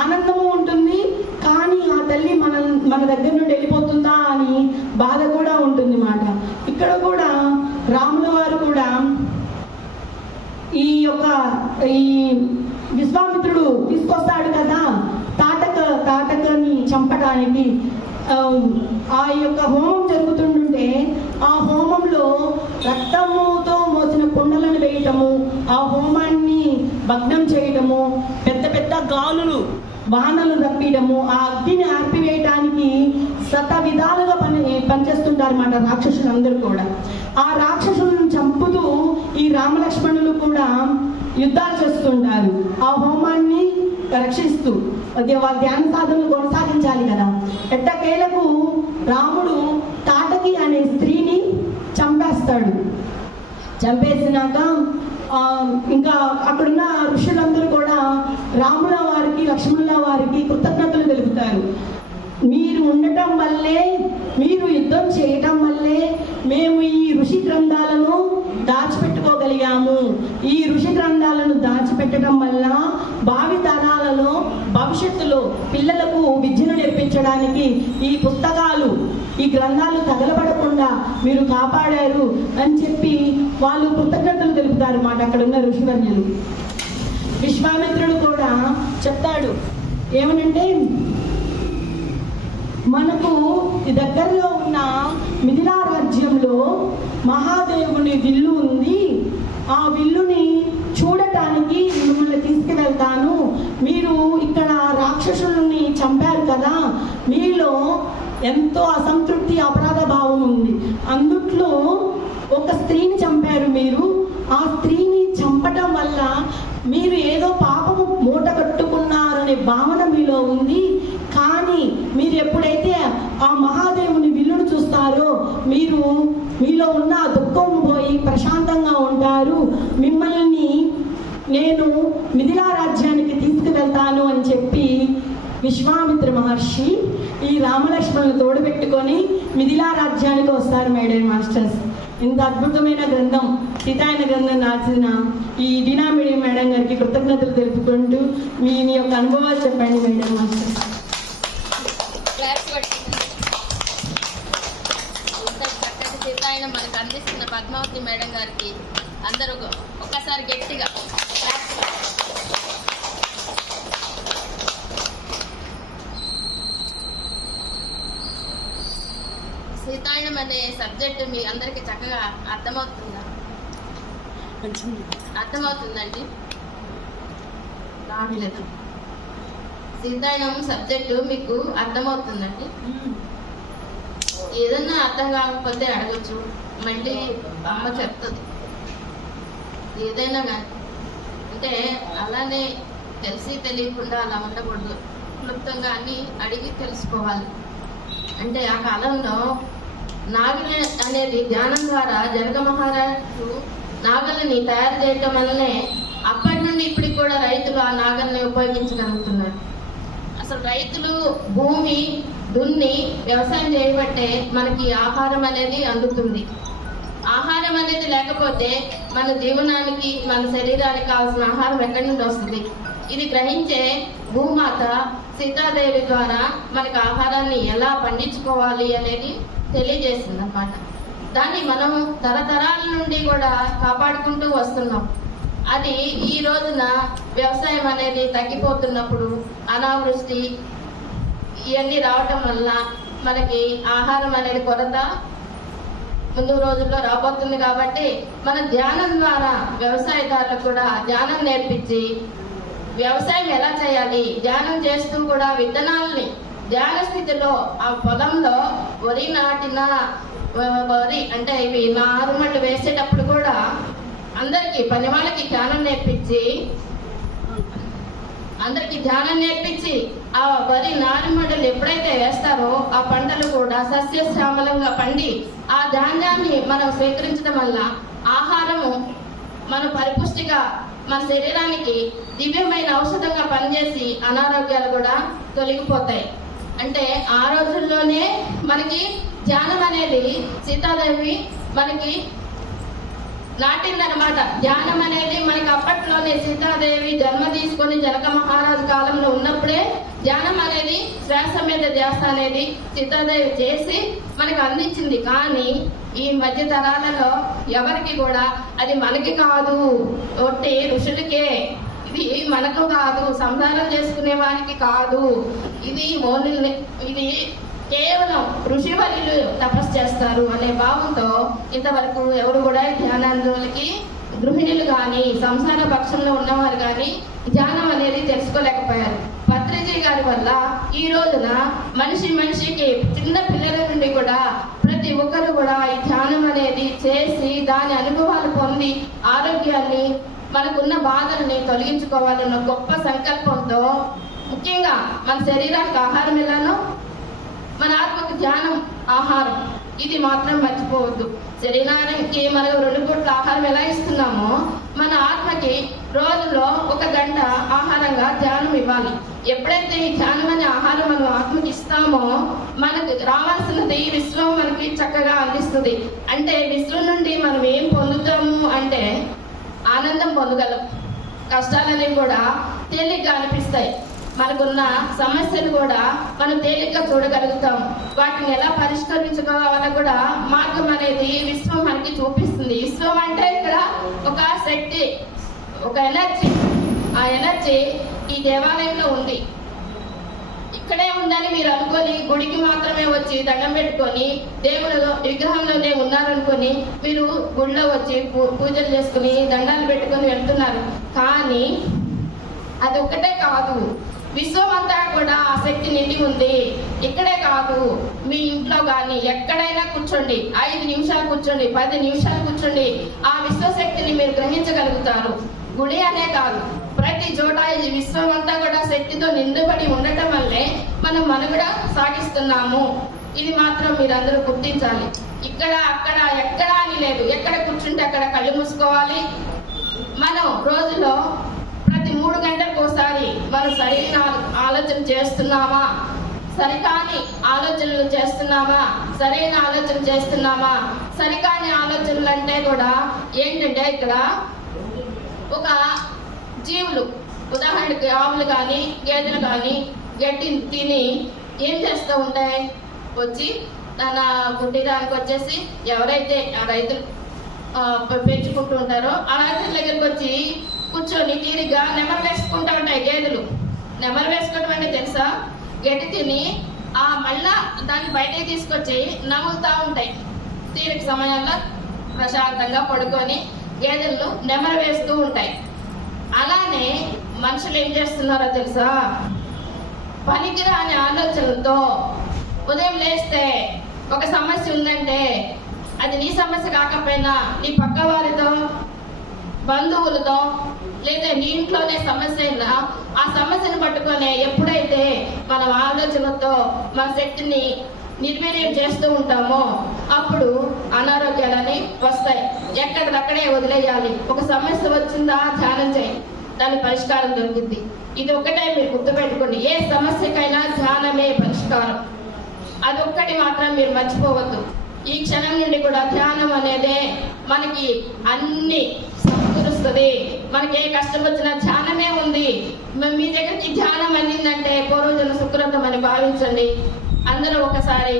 ఆనందము ఉంటుంది, కానీ ఆ తల్లి మన దగ్గర నుండి వెళ్ళిపోతుందా అని బాధ కూడా ఉంటుంది మాట. ఇక్కడ కూడా రాముల వారు కూడా ఈ విశ్వామిత్రుడు తీసుకొస్తాడు కదా తాటకని చంపడానికి. ఆ యొక్క హోమం జరుగుతుంటే ఆ హోమంలో రక్తముతో మోసిన కుండలను వేయటము, ఆ హోమాన్ని భగ్నం చేయటము, పెద్ద పెద్ద గాలులు వానలు రప్పియడము, ఆ అగ్నిని ఆర్పివేయటానికి శత విధాలుగా పనిచేస్తుంటారు అన్నమాట రాక్షసులందరూ కూడా. ఆ రాక్షసులను చంపుతూ ఈ రామలక్ష్మణులు కూడా యుద్ధాలు చేస్తుంటారు, ఆ హోమాన్ని రక్షిస్తూ. వాళ్ళ ధ్యాన సాధనలు కొనసాగించాలి కదా. ఎట్టకేలకు రాముడు తాటకి అనే స్త్రీని చంపేస్తాడు. చంపేసినాక ఇంకా అక్కడున్న ఋషులందరూ కూడా రాముల వారికి లక్ష్మణుల వారికి కృతజ్ఞతలు తెలుపుతారు. మీరు ఉండటం వల్లే, మీరు యుద్ధం చేయటం వల్లే మేము ఈ ఋషి గ్రంథాలను దాచిపెట్టుకోగలిగాము. ఈ ఋషి గ్రంథాలను దాచిపెట్టడం వల్ల భావి తరాలలో భవిష్యత్తులో పిల్లలకు విద్యను నేర్పించడానికి ఈ పుస్తకాలు, ఈ గ్రంథాలు తగలబడకుండా మీరు కాపాడారు అని చెప్పి వాళ్ళు కృతజ్ఞతలు తెలుపుతారు మాట అక్కడ ఉన్న ఋషివర్యులు. విశ్వామిత్రుడు కూడా చెప్తాడు ఏమనంటే, మనకు దగ్గరలో ఉన్న మిథిలా రాజ్యంలో మహాదేవుని విల్లు ఉంది, ఆ విల్లుని చూడటానికి మిమ్మల్ని తీసుకువెళ్తాను. మీరు ఇక్కడ రాక్షసుల్ని చంపారు కదా, మీలో ఎంతో అసంతృప్తి అపరాధ భావం ఉంది, అందుట్లో ఒక స్త్రీని చంపారు మీరు. ఆ స్త్రీని చంపటం వల్ల మీరు ఏదో పాపము మూట కట్టుకున్నారనే భావన మీలో ఉంది. కానీ మీరు ఎప్పుడైతే ఆ మహాదేవుని విల్లును చూస్తారో మీలో ఉన్న దుఃఖం పోయి ప్రశాంతంగా ఉంటారు. మిమ్మల్ని నేను మిథిలా రాజ్యానికి తీసుకువెళ్తాను అని చెప్పి విశ్వామిత్ర మహర్షి ఈ రామలక్ష్మణులు తోడుపెట్టుకొని మిథిలా రాజ్యానికి వస్తారు. మేడం మాస్టర్స్, ఇంత అద్భుతమైన గ్రంథం సీతాయన గ్రంథం రాసిన ఈ డీనా మీడియం మేడం గారికి కృతజ్ఞతలు తెలుపుకుంటూ మీ యొక్క అనుభవాలు చెప్పండి మేడం మాస్టర్స్. సీతాయన మనకు అందిస్తున్న పద్మావతి మేడం గారికి అందరూ ఒక్కసారి గట్టిగా సీతాయనం అనే సబ్జెక్ట్ మీ అందరికి చక్కగా అర్థమవుతుందా? అర్థమవుతుందండి. రాలేదు. సీతాయనం సబ్జెక్టు మీకు అర్థమవుతుందండి. ఏదన్నా అర్థం కాకపోతే అడగచ్చు, మళ్ళీ అమ్మ చెప్తుంది. ఏదైనా కానీ అంటే అలానే తెలిసి తెలియకుండా అలా ఉండకూడదు, క్లుప్తంగా అన్ని అడిగి తెలుసుకోవాలి. అంటే ఆ కాలంలో నాగలి అనేది ధ్యానం ద్వారా జనక మహారాజు నాగలిని తయారు చేయటం వల్లనే అప్పటి నుండి ఇప్పటికి కూడా రైతులు ఆ నాగల్ని ఉపయోగించగలుగుతున్నారు. అసలు రైతులు భూమి దున్ని వ్యవసాయం చేయబట్టే మనకి ఆహారం అనేది అందుతుంది. ఆహారం అనేది లేకపోతే మన జీవనానికి, మన శరీరానికి కావాల్సిన ఆహారం ఎక్కడి నుండి వస్తుంది? ఇది గ్రహించే భూమాత సీతాదేవి ద్వారా మనకు ఆహారాన్ని ఎలా పండించుకోవాలి అనేది తెలియజేసింది అన్నమాట. దాన్ని మనం తరతరాల నుండి కూడా కాపాడుకుంటూ వస్తున్నాం. అది ఈ రోజున వ్యవసాయం అనేది తగ్గిపోతున్నప్పుడు, అనావృష్టి ఇవన్నీ రావటం వల్ల మనకి ఆహారం అనేది కొరత ముందు రోజుల్లో రాబోతుంది. కాబట్టి మన ధ్యానం ద్వారా వ్యవసాయదారులకు కూడా ధ్యానం నేర్పించి వ్యవసాయం ఎలా చేయాలి, ధ్యానం చేస్తూ కూడా విత్తనాలని ధ్యాన స్థితిలో ఆ పొలంలో వరి నాటిన వరి అంటే ఇవి నారుమళ్ళు వేసేటప్పుడు కూడా అందరికీ పని వాళ్ళకి ధ్యానం నేర్పించి ఆ వరి నారుమడులు ఎప్పుడైతే వేస్తారో ఆ పంటలు కూడా సస్యశ్యామలంగా పండి ఆ ధాన్యాన్ని మనం స్వీకరించడం వల్ల ఆహారము మన పరిపుష్టిగా మన శరీరానికి దివ్యమైన ఔషధంగా పనిచేసి అనారోగ్యాలు కూడా తొలగిపోతాయి. అంటే ఆ రోజుల్లోనే మనకి ధ్యానం అనేది సీతాదేవి మనకి నాటిందనమాట. ధ్యానం అనేది మనకి అప్పట్లోనే సీతాదేవి జన్మ తీసుకొని జనక మహారాజు కాలంలో ఉన్నప్పుడే ధ్యానం అనేది శ్వాస మీద ధ్యాస అనేది సీతాదేవి చేసి మనకు అందించింది. కానీ ఈ మధ్య తరాలలో ఎవరికి కూడా అది మనకి కాదు, ఒట్టి ఋషులకే, ఇది మనకు కాదు, సంసారం చేసుకునే వారికి కాదు, ఇది కేవలం ఋషివర్యులు తపస్సు చేస్తారు అనే భావంతో ఇంతవరకు ఎవరు కూడా ధ్యానాంధ్రులకి గృహిణులు కానీ సంసార పక్షంలో ఉన్నవారు కానీ ధ్యానం అనేది తెలుసుకోలేకపోయారు. పత్రిజీ గారి వల్ల ఈ రోజున మనిషికి చిన్న పిల్లల నుండి కూడా ప్రతి ఒక్కరు కూడా ఈ ధ్యానం అనేది చేసి దాని అనుభవాలు పొంది ఆరోగ్యాన్ని, మనకున్న బాధల్ని తొలగించుకోవాలన్న గొప్ప సంకల్పంతో, ముఖ్యంగా మన శరీరానికి ఆహారం ఎలానో మన ఆత్మకు ధ్యానం ఆహారం, ఇది మాత్రం మర్చిపోవద్దు. శరీరానికి మనం 2 పూట్ల ఆహారం ఎలా ఇస్తున్నామో మన ఆత్మకి రోజులో 1 గంట ఆహారంగా ధ్యానం ఇవ్వాలి. ఎప్పుడైతే ఈ ధ్యానం అనే ఆహారం మనం ఆత్మకి ఇస్తామో మనకు రావాల్సినది విశ్వం మనకి చక్కగా అందిస్తుంది. అంటే విశ్వం నుండి మనం ఏం పొందుతాము అంటే ఆనందం పొందగలం, కష్టాలనేవి కూడా తేలిగ్గా అనిపిస్తాయి, మనకున్న సమస్యలు కూడా మనం తేలిగ్గా చూడగలుగుతాం, వాటిని ఎలా పరిష్కరించుకోవాలో కూడా మార్గం అనేది విశ్వం మనకి చూపిస్తుంది. విశ్వం అంటే ఇక్కడ ఒక శక్తి, ఒక ఎనర్జీ. ఆ ఎనర్జీ ఈ దేవాలయంలో ఉంది. ఇక్కడే ఉందని మీరు అనుకొని గుడికి మాత్రమే వచ్చి దండం పెట్టుకొని దేవుడు విగ్రహంలోనే ఉన్నారనుకొని మీరు గుడిలో వచ్చి పూజలు చేసుకుని దండాలు పెట్టుకొని వెళ్తున్నారు. కానీ అది ఒక్కటే కాదు, విశ్వం అంతా కూడా ఆ శక్తి నిండి ఉంది. ఇక్కడే కాదు, మీ ఇంట్లో కానీ ఎక్కడైనా కూర్చోండి, 5 నిమిషాలు కూర్చోండి, 10 నిమిషాలు కూర్చోండి, ఆ విశ్వశక్తిని మీరు గ్రహించగలుగుతారు. గుడి అనే కాదు, ప్రతి చోట ఈ విశ్వం అంతా కూడా శక్తితో నిండుబడి ఉండటం వల్లే మనం మనుగడ సాగిస్తున్నాము. ఇది మాత్రం మీరందరూ గుర్తించాలి. ఇక్కడ అక్కడ ఎక్కడ అని లేదు, ఎక్కడ కూర్చుంటే అక్కడ కళ్ళు మూసుకోవాలి. మనం రోజులో ప్రతి 3 గంటలకు ఒకసారి మనం సరైన ఆలోచన చేస్తున్నామా, సరికాని ఆలోచనలు చేస్తున్నామా, సరైన ఆలోచన చేస్తున్నామా. సరికాని ఆలోచనలు అంటే కూడా ఏంటంటే ఇక్కడ ఒక జీవులు, ఉదాహరణకి ఆవులు కానీ గేదెలు కానీ గడ్డి తిని ఏం చేస్తూ ఉంటాయి, వచ్చి తన కుటీరానికి వచ్చేసి ఎవరైతే ఆ రైతులు పెంచుకుంటూ ఉంటారో ఆ రైతుల దగ్గరికి వచ్చి కూర్చొని తీరిగ్గా నెమరు వేసుకుంటూ ఉంటాయి గేదెలు. నెమరు వేసుకోవడం అంటే తెలుసా, గడ్డి తిని మళ్ళా దాన్ని బయటకి తీసుకొచ్చి నములుతూ ఉంటాయి. తీరిక సమయంలో ప్రశాంతంగా పడుకొని గేదెలు నెమరు వేస్తూ ఉంటాయి. అలానే మనుషులు ఏం చేస్తున్నారో తెలుసా, పనికిరాని ఆలోచనలతో ఉదయం లేస్తే ఒక సమస్య ఉందంటే అది నీ సమస్య కాకపోయినా నీ పక్క వారితో, బంధువులతో, లేదా నీ ఇంట్లోనే సమస్య అయినా ఆ సమస్యను పట్టుకొని ఎప్పుడైతే మనం ఆలోచనతో మన శక్తిని నిర్వీర్యం చేస్తూ ఉంటామో అప్పుడు అనారోగ్యాలని వస్తాయి. ఎక్కడికక్కడే వదిలేయాలి. ఒక సమస్య వచ్చిందా ధ్యానం చేయండి, దాని పరిష్కారం దొరికింది. ఇది ఒకటే మీరు గుర్తుపెట్టుకోండి, ఏ సమస్యకైనా ధ్యానమే పరిష్కారం. అదొక్కటి మాత్రం మీరు మర్చిపోవద్దు. ఈ క్షణం నుండి కూడా ధ్యానం అనేదే మనకి అన్ని సమకూరుస్తుంది. మనకి ఏ కష్టం వచ్చినా ధ్యానమే ఉంది. మీ దగ్గరికి ధ్యానం అందిందంటే పూర్వజన సుకృతం అని భావించండి. అందరూ ఒకసారి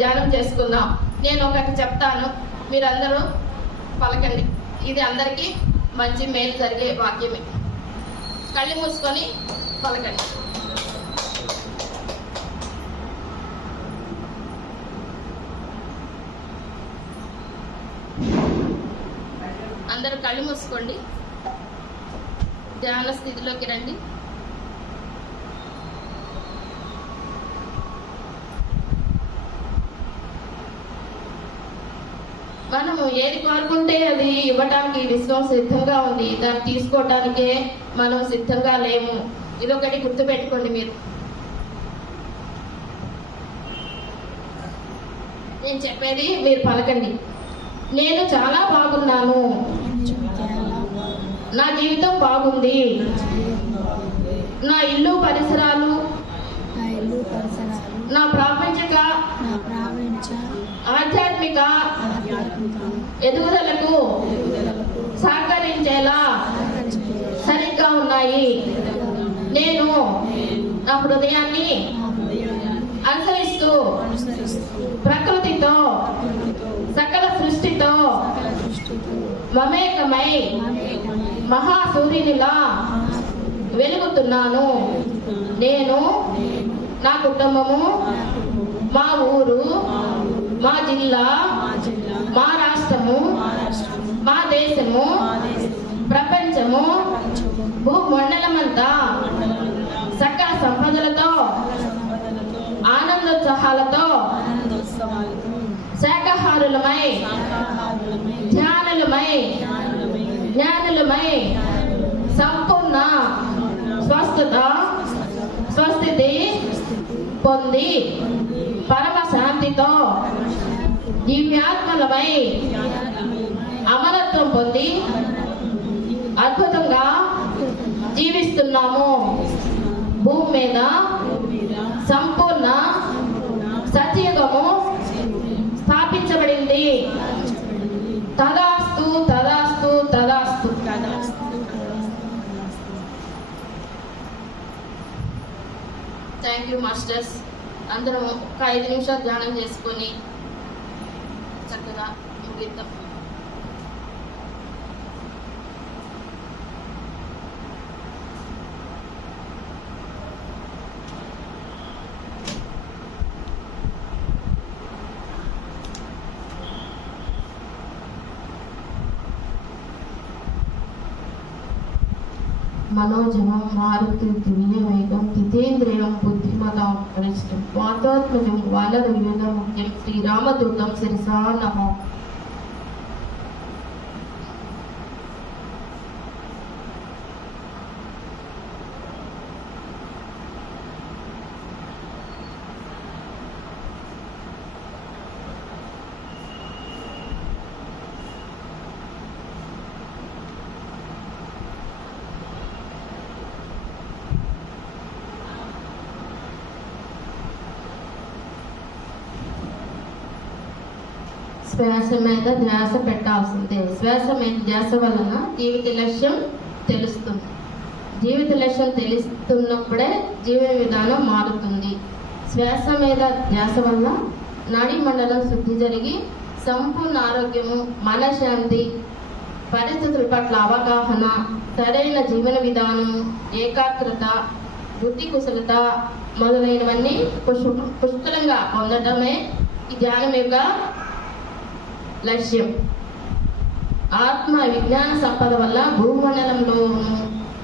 ధ్యానం చేసుకుందాం. నేను ఒకటి చెప్తాను, మీరందరూ పలకండి. ఇది అందరికీ మంచి మేలు జరిగే వాక్యమే. కళ్ళు మూసుకొని పలకండి. అందరూ కళ్ళు మూసుకోండి. ధ్యాన స్థితిలోకి రండి. మనము ఏది కోరుకుంటే అది ఇవ్వటానికి విశ్వం సిద్ధంగా ఉంది. దాన్ని తీసుకోవటానికే మనం సిద్ధంగా లేము. ఇదొకటి గుర్తుపెట్టుకోండి. నేను చెప్పేది మీరు పలకండి. నేను చాలా బాగున్నాను, నా జీవితం బాగుంది, నా ఇల్లు పరిసరాలు నా ప్రాపంచిక ఆధ్యాత్మిక ఎదుగుదలకు సహకరించేలా సరిగ్గా ఉన్నాయి. నేను నా హృదయాన్ని అనుసరిస్తూ ప్రకృతితో సకల సృష్టితో మమేకమై మహాసూర్యునిలా వెలుగుతున్నాను. నేను, నా కుటుంబము, మా ఊరు, మా జిల్లా, మా రాష్ట్రము, మా దేశము, ప్రపంచము, భూమండలమంతా సకల సంపదలతో ఆనందోత్సాహాలతో శాకాహారులమై ధ్యానులమై జ్ఞానులమై సంపూర్ణ స్వస్థత స్వస్థితి పొంది పరమ శాంతితో దివ్యాత్మలమై అమరత్వం పొంది అద్భుతంగా జీవిస్తున్నాము. భూమి మీద సంపూర్ణ సత్యయుగము స్థాపించబడింది. తదాస్తు తదాస్తు తదాస్తు. Thank you masters. అందరం ఒక 5 నిమిషాలు ధ్యానం చేసుకొని చక్కగా ముగిద్దాం. మనోజవం మారుతి దివ్యవేగం జితేంద్రియం బుద్ధిమతాం వరిష్టం వాతాత్మజం వానర వివేకముఖ్యం శ్రీరామదూతం శిరసా నమః. శ్వాస మీద ధ్యాస పెట్టాల్సిందే. శ్వాస మీద ధ్యాస వలన జీవిత లక్ష్యం తెలుస్తుంది. జీవిత లక్ష్యం తెలుస్తున్నప్పుడే జీవన విధానం మారుతుంది. శ్వాస మీద ధ్యాస వల్ల నాడీ మండలం శుద్ధి జరిగి సంపూర్ణ ఆరోగ్యము, మనశ్శాంతి, పరిస్థితుల పట్ల అవగాహన, సరైన జీవన విధానము, ఏకాగ్రత, బుద్ధి కుశలత మొదలైనవన్నీ పుష్కలంగా పొందడమే ఈ ధ్యానం యొక్క లక్ష్యం. ఆత్మ విజ్ఞాన సంపద వల్ల భూమండలంలోను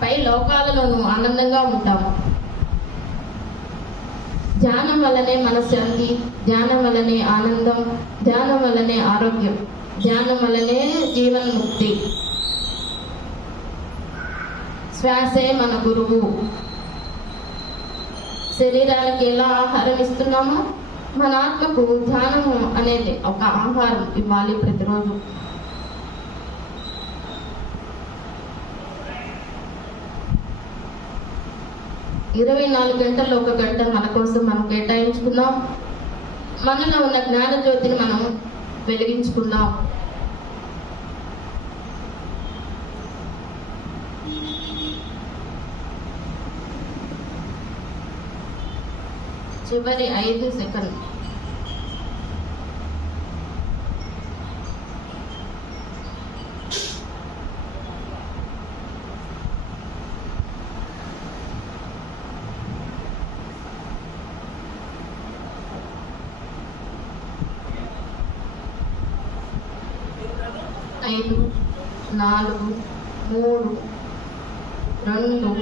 పై లోకాలలోనూ ఆనందంగా ఉంటాము. ధ్యానం వల్లనే మనశ్శాంతి, ధ్యానం వల్లనే ఆనందం, ధ్యానం వల్లనే ఆరోగ్యం, ధ్యానం వల్లనే జీవన ముక్తి. శ్వాసే మన గురువు. శరీరానికి ఎలా ఆహారం ఇస్తున్నామో మన ఆత్మకు ధ్యానము అనేది ఒక ఆహారం ఇవ్వాలి ప్రతిరోజు. ఇరవై 24 గంటల్లో 1 గంట మన కోసం మనం కేటాయించుకున్నాం. మనలో ఉన్న జ్ఞాన జ్యోతిని మనం వెలిగించుకుందాం. చివరి 5 సెకండ్లు. ఐదు, 4, 3, 2,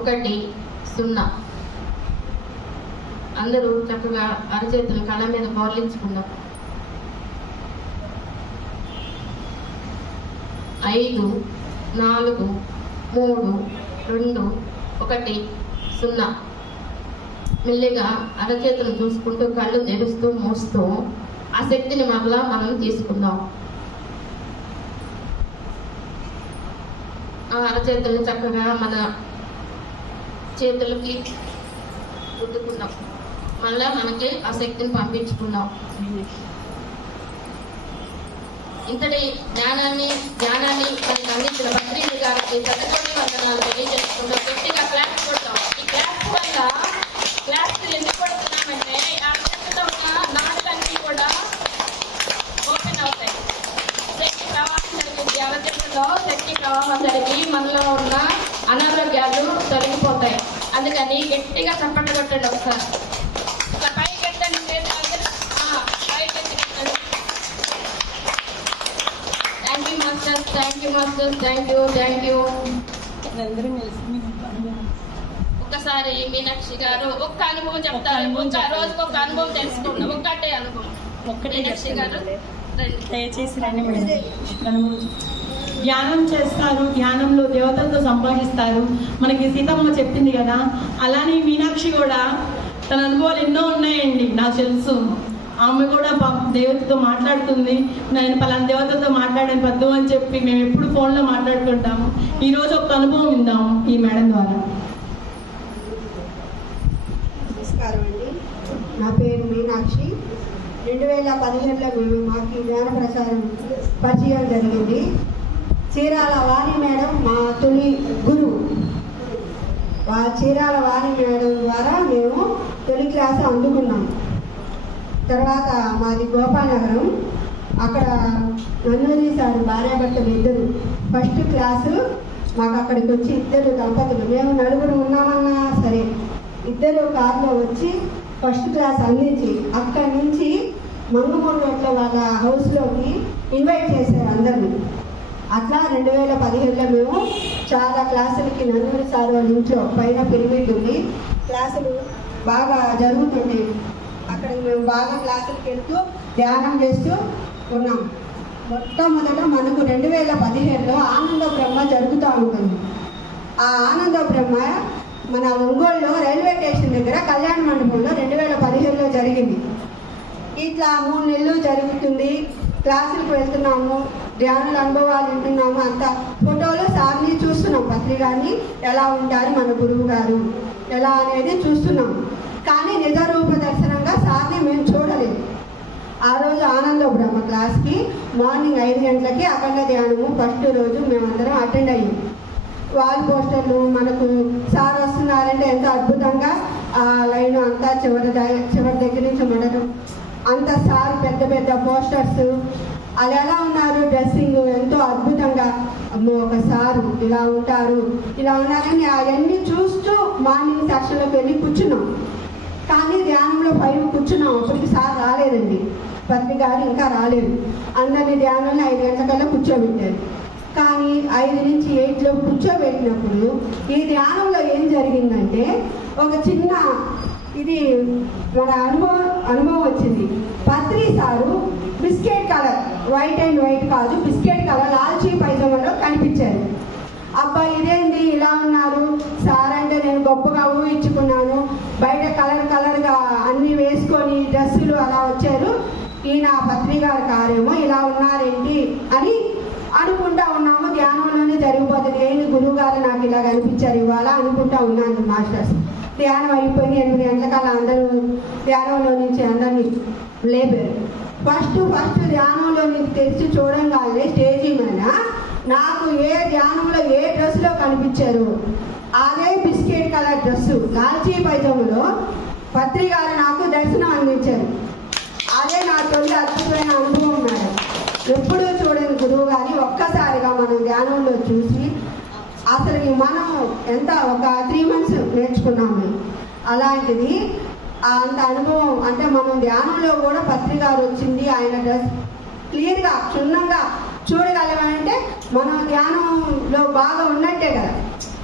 1, 0. అందరూ చక్కగా అరచేతులు కళ్ళ మీద బోర్లించుకుందాం. 5, 4, 3, 2, 1, 0. మెల్లిగా అరచేతులు చూసుకుంటూ కళ్ళు తెరుస్తూ మూస్తూ ఆ శక్తిని మరలా మనం తీసుకుందాం. ఆ అరచేతులు చక్కగా మన చేతులకి రుద్దుకుందాం. మళ్ళా మనకి ఆ శక్తిని పంపించుకుందాం. ఇంతటి జ్ఞానాన్ని మనకి అందించిన భద్రీని గారికి శతకోటి వందనాలు తెలియజేసుకుంటాం. గట్టిగా క్లాస్ కొడతాం. ఈ క్లాస్ వల్ల క్లాస్ ఎందుకు కొడుతున్నామంటే ఆ అరచేతిలో ఉన్న నాడులన్నీ కూడా ఓపెన్ అవుతాయి. శక్తి ప్రవాహం జరిగింది. అరచేతిలో శక్తి ప్రవాహం జరిగి మనలో ఉన్న అనారోగ్యాలు తొలగిపోతాయి. అందుకని గట్టిగా చప్పట్లు కొట్టండి. ఒకసారి ఇట్లా పైకి ఎత్తండి. పైకి ఎత్తి పెట్టండి. Thank you masters, thank you. ఒక్కసారి మీనాక్షి గారు ఒక్క అనుభవం చెప్తారు. ఒక్క రోజుకు ఒక అనుభవం తెలుసుకుందాం. ఒక్కటే అనుభవం. మీనాక్షి గారు దయచేసి రండి. ధ్యానం చేస్తారు, ధ్యానంలో దేవతలతో సంభాషిస్తారు. మనకి సీతమ్మ చెప్పింది కదా, అలానే మీనాక్షి కూడా తన అనుభవాలు ఎన్నో ఉన్నాయండి. నాకు తెలుసు. ఆమె కూడా దేవతతో మాట్లాడుతుంది. నేను పలానా దేవతతో మాట్లాడాను పద్దు అని చెప్పి మేము ఎప్పుడు ఫోన్లో మాట్లాడుకుంటాము. ఈరోజు ఒక అనుభవం విందాము ఈ మేడం ద్వారా. నమస్కారం అండి. నా పేరు మీనాక్షి. 2015లో మేము మాకు జ్ఞాన ప్రచారం పరిచయం జరిగింది. చీరాల వాణి మేడం మా తొలి గురువు. చీరాల వాణి మేడం ద్వారా మేము తొలి క్లాసు అందుకున్నాం. తర్వాత మాది గోపాలనగరం. అక్కడ నన్నూరి సార్ భార్యాభర్తలు ఇద్దరు ఫస్ట్ క్లాసు మాకు అక్కడికి వచ్చి ఇద్దరు దంపతులు, మేము నలుగురు ఉన్నామన్నా సరే ఇద్దరు కారులో వచ్చి ఫస్ట్ క్లాస్ అందించి అక్కడి నుంచి మంగమూరులో వాళ్ళ హౌస్లోకి ఇన్వైట్ చేశారు అందరినీ. అట్లా 2015లో మేము చాలా క్లాసులకి నలుగురు సార్ వాళ్ళ ఇంట్లో పైన పిరమిడ్ ఉంది, క్లాసులు బాగా జరుగుతుండేవి. అక్కడికి మేము బాగా క్లాసులకు వెళ్తూ ధ్యానం చేస్తూ ఉన్నాం. మొట్టమొదట మనకు 2017లో ఆనంద బ్రహ్మ జరుగుతూ ఉంటుంది. ఆ ఆనంద బ్రహ్మ మన ఒంగోలులో రైల్వే స్టేషన్ దగ్గర కళ్యాణ మండపంలో 2017లో జరిగింది. ఇట్లా 3 నెలలు జరుగుతుంది. క్లాసులకు వెళ్తున్నాము, ధ్యానుల అనుభవాలు వింటున్నాము. అంత ఫోటోలో సార్ని చూస్తున్నాం, పత్రికాన్ని ఎలా ఉంటారు మన గురువు గారు ఎలా అనేది చూస్తున్నాం. కానీ నిజరూప దర్శనంగా సార్ని మేము చూడలేదు. ఆ రోజు ఆనంద బ్రహ్మ క్లాస్కి మార్నింగ్ 5 గంటలకి అఖండ ధ్యానము ఫస్ట్ రోజు మేమందరం అటెండ్ అయ్యాం. వాల్ పోస్టర్లు మనకు సార్ వస్తున్నారంటే ఎంతో అద్భుతంగా ఆ లైన్ అంతా చివరి దగ్గర నుంచి ఉండటం, అంత సార్ పెద్ద పెద్ద పోస్టర్స్ అలా ఎలా ఉన్నారు, డ్రెస్సింగ్ ఎంతో అద్భుతంగా. ఒక సారు ఇలా ఉంటారు ఇలా ఉన్నారని అవన్నీ చూస్తూ మార్నింగ్ సెక్షన్లోకి వెళ్ళి కూర్చున్నాం. కానీ ధ్యానంలో 5 కూర్చున్నాం. అప్పటికి సార్ రాలేదండి, పత్రిక గారు ఇంకా రాలేదు. అందరినీ ధ్యానంలో 5 గంటలకల్లా కూర్చోబెట్టారు. కానీ 5 నుంచి 8లో కూర్చోబెట్టినప్పుడు ఈ ధ్యానంలో ఏం జరిగిందంటే ఒక చిన్న ఇది మన అనుభవం వచ్చింది. Patri sir biscuit colour, white and white కాదు, బిస్కెట్ కలర్ లాల్చీ పైజామాలో కనిపించారు. అబ్బాయి ఇదేంటి ఇలా ఉన్నారు సార్ అంటే నేను గొప్పగా ఊహించుకున్నాను, బయట కలర్గా అన్నీ వేసుకొని డ్రెస్సులు అలా వచ్చారు, ఈయన పత్రికారు కారేమో ఇలా ఉన్నారేంటి అని అనుకుంటా ఉన్నాము. ధ్యానంలోనే జరిగిపోతుంది. ఏంటి గురువు గారు నాకు ఇలా కనిపించారు ఇవాళ అనుకుంటా ఉన్నాను. మాస్టర్స్ ధ్యానం అయిపోయి 8 గంటలకల్లా అందరూ ధ్యానంలో నుంచి అందరినీ లేపారు. ఫస్ట్ ధ్యానంలో నీకు తెరిచి చూడంగానే స్టేజీ మీద నాకు ఏ ధ్యానంలో ఏ డ్రెస్లో కనిపించారు, అదే బిస్కెట్ కలర్ డ్రెస్సు లాల్చీ పైజాములో పత్రి గారు నాకు దర్శనం అందించారు. అదే నా తొలి అద్భుతమైన అనుభవం మేడం. ఎప్పుడూ చూడని గురువు గారిని ఒక్కసారిగా మనం ధ్యానంలో చూసి అసలు మనం ఎంత ఒక 3 months నేర్చుకున్నాం మేము. అలాంటిది అంత అనుభవం అంటే మనం ధ్యానంలో కూడా పత్రి గారు వచ్చింది, ఆయన డ్రెస్ క్లియర్గా క్షుణ్ణంగా చూడగలమంటే మనం ధ్యానంలో బాగా ఉన్నట్టే కదా.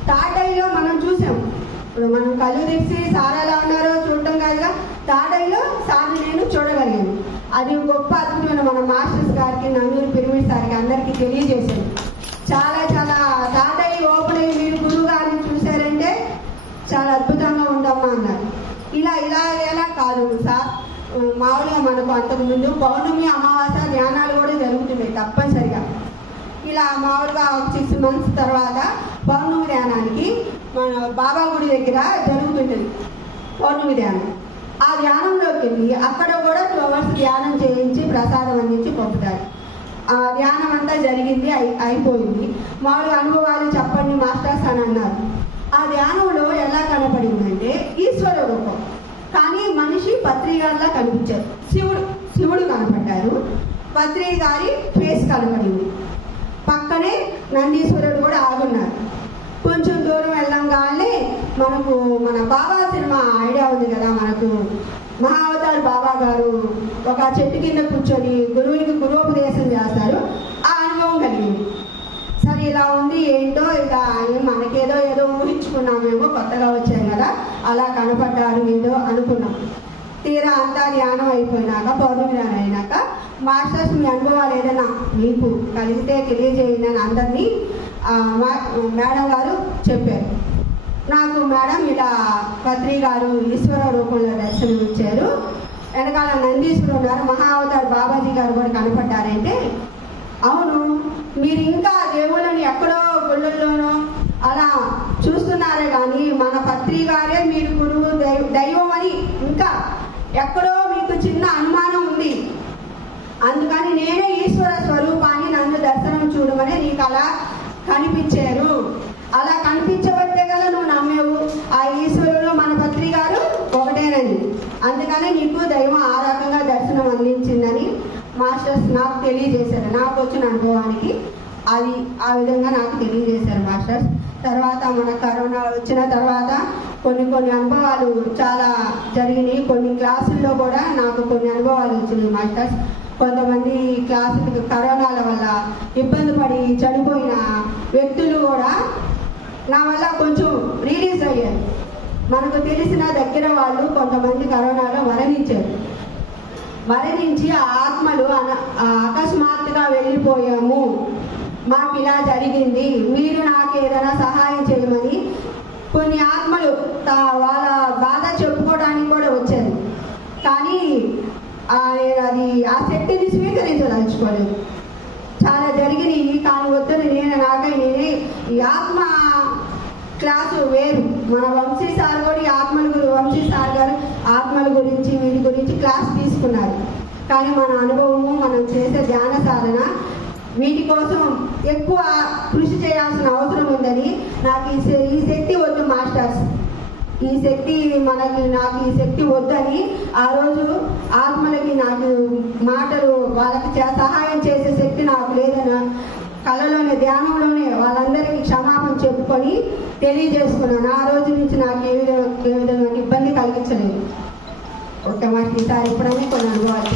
తాటైలో మనం చూసాం, ఇప్పుడు మనం కళ్ళు తెరిచి సార్ ఎలా ఉన్నారో చూడటం కాదుగా, తాటైలో సార్ని నేను చూడగలిగాను. అది గొప్ప అద్భుతమైన మన మాస్టర్స్ గారికి, నందూరి పిరమిడ్ సార్కి అందరికీ తెలియజేశాను. చాలా తాటై ఓపెన్ అయ్యి మీరు గురువు గారిని చూశారంటే చాలా అద్భుతంగా ఉండమ్మా అన్నారు. ఇలా ఎలా కాదు సార్, మామూలుగా మనకు అంతకుముందు పౌర్ణమి అమావాస్య ధ్యానాలు కూడా జరుగుతున్నాయి తప్పనిసరిగా. ఇలా మామూలుగా 6 months తర్వాత పౌర్ణమి ధ్యానానికి మన బాబా గుడి దగ్గర జరుగుతుంటుంది పౌర్ణమి ధ్యానం. ఆ ధ్యానంలోకి వెళ్ళి అక్కడ కూడా 2 hours ధ్యానం చేయించి ప్రసాదం అందించి పంపుతారు. ఆ ధ్యానం అంతా జరిగింది, అయిపోయింది. మామూలుగా అనుభవాలు చెప్పండి మాస్టర్స్ అని అన్నారు. ఆ ధ్యానంలో ఎలా కనపడిందంటే ఈశ్వర రూపం, కానీ మనిషి పత్రి గారిలా కనిపించారు. శివుడు కనపడ్డారు, పత్రి గారి ఫేస్ కనపడింది. పక్కనే నందీశ్వరుడు కూడా ఆగున్నారు. కొంచెం దూరం వెళ్ళంగానే మనకు మన బాబా సినిమా ఐడియా ఉంది కదా, మనకు మహావతార్ బాబా గారు ఒక చెట్టు కింద కూర్చొని గురువునికి గురువుపదేశం చేస్తారు. ఆ అనుభవం కలిగింది. సరే ఇలా ఉంది ఏంటో, ఇక మనకేదో ఊహించుకున్నామేమో, కొత్తగా వచ్చాం కదా, అలా కనపడ్డారు ఏదో అనుకున్నాం. తీరా అంతా ధ్యానం అయిపోయినాక, పౌర్ణమి ధ్యానం అయినాక మాస్టర్స్ మీ అనుభవాలు ఏదైనా మీకు కలిగితే తెలియజేయండి అని అందరినీ మేడం గారు చెప్పారు. నాకు మేడం ఇలా పత్రి గారు ఈశ్వర రూపంలో దర్శనం ఇచ్చారు, వెనకాల నందీశ్వరుడు ఉన్నారు, మహావతార్ బాబాజీ గారు కూడా కనపడ్డారంటే, అవును మీరు ఇంకా దేవుళ్ళని ఎక్కడో గుళ్ళల్లోనో అలా చూస్తున్నారే కానీ మన పత్రి గారే మీరు గురువు దైవం అని ఇంకా ఎక్కడో మీకు చిన్న అనుమానం ఉంది. అందుకని నేనే ఈశ్వర స్వరూపాన్ని నన్ను దర్శనం చూడమని నీకు అలా కనిపించారు. అలా కనిపించబట్టే కదా నువ్వు నమ్మేవు ఆ ఈశ్వరుడు మన పత్రి గారు ఒకటేనని. అందుకని నీకు దైవం ఆ రకంగా దర్శనం అందించిందని మాస్టర్స్ నాకు తెలియజేశారు. నాకు వచ్చిన అనుభవానికి అది ఆ విధంగా నాకు తెలియజేశారు మాస్టర్స్. తర్వాత మన కరోనా వచ్చిన తర్వాత కొన్ని అనుభవాలు చాలా జరిగినాయి. కొన్ని క్లాసుల్లో కూడా నాకు కొన్ని అనుభవాలు వచ్చినాయి మాస్టర్స్. కొంతమంది క్లాసులకు కరోనాల వల్ల ఇబ్బంది పడి చనిపోయిన వ్యక్తులు కూడా నా వల్ల కొంచెం రిలీజ్ అయ్యారు. మనకు తెలిసిన దగ్గర వాళ్ళు కొంతమంది కరోనాలో మరణించి ఆ ఆత్మలు అకస్మాత్తుగా వెళ్ళిపోయాము, మాకు ఇలా జరిగింది, మీరు నాకు ఏదైనా సహాయం చేయమని కొన్ని ఆత్మలు వాళ్ళ బాధ చెప్పుకోవడానికి కూడా వచ్చారు. కానీ అది ఆ శక్తిని స్వీకరించదలుచుకోలేదు. చాలా జరిగినాయి. కానీ వద్దని నేనే ఈ ఆత్మ క్లాసు వేరు. మన వంశీ సార్ కూడా ఈ వంశీ సార్ గారు ఆత్మల గురించి వీటి గురించి క్లాస్ తీసుకున్నారు. కానీ మన అనుభవము, మనం చేసే ధ్యాన సాధన వీటి కోసం ఎక్కువ కృషి చేయాల్సిన అవసరం ఉందని నాకు ఈ శక్తి వద్దు మాస్టర్స్, నాకు ఈ శక్తి వద్దని ఆ రోజు ఆత్మలకి నాకు మాటలు వాళ్ళకి సహాయం చేసే శక్తి నాకు లేదని కళలోనే ధ్యానంలోనే వాళ్ళందరికీ క్షమాపణ చెప్పుకొని తెలియజేసుకున్నాను. ఆ రోజు నుంచి నాకు ఏ విధంగా ఇబ్బంది కలిగించలేదు. ఓకే మాస్టర్, ఈసారి ఎప్పుడైనా కొన్ని అనుభవాలు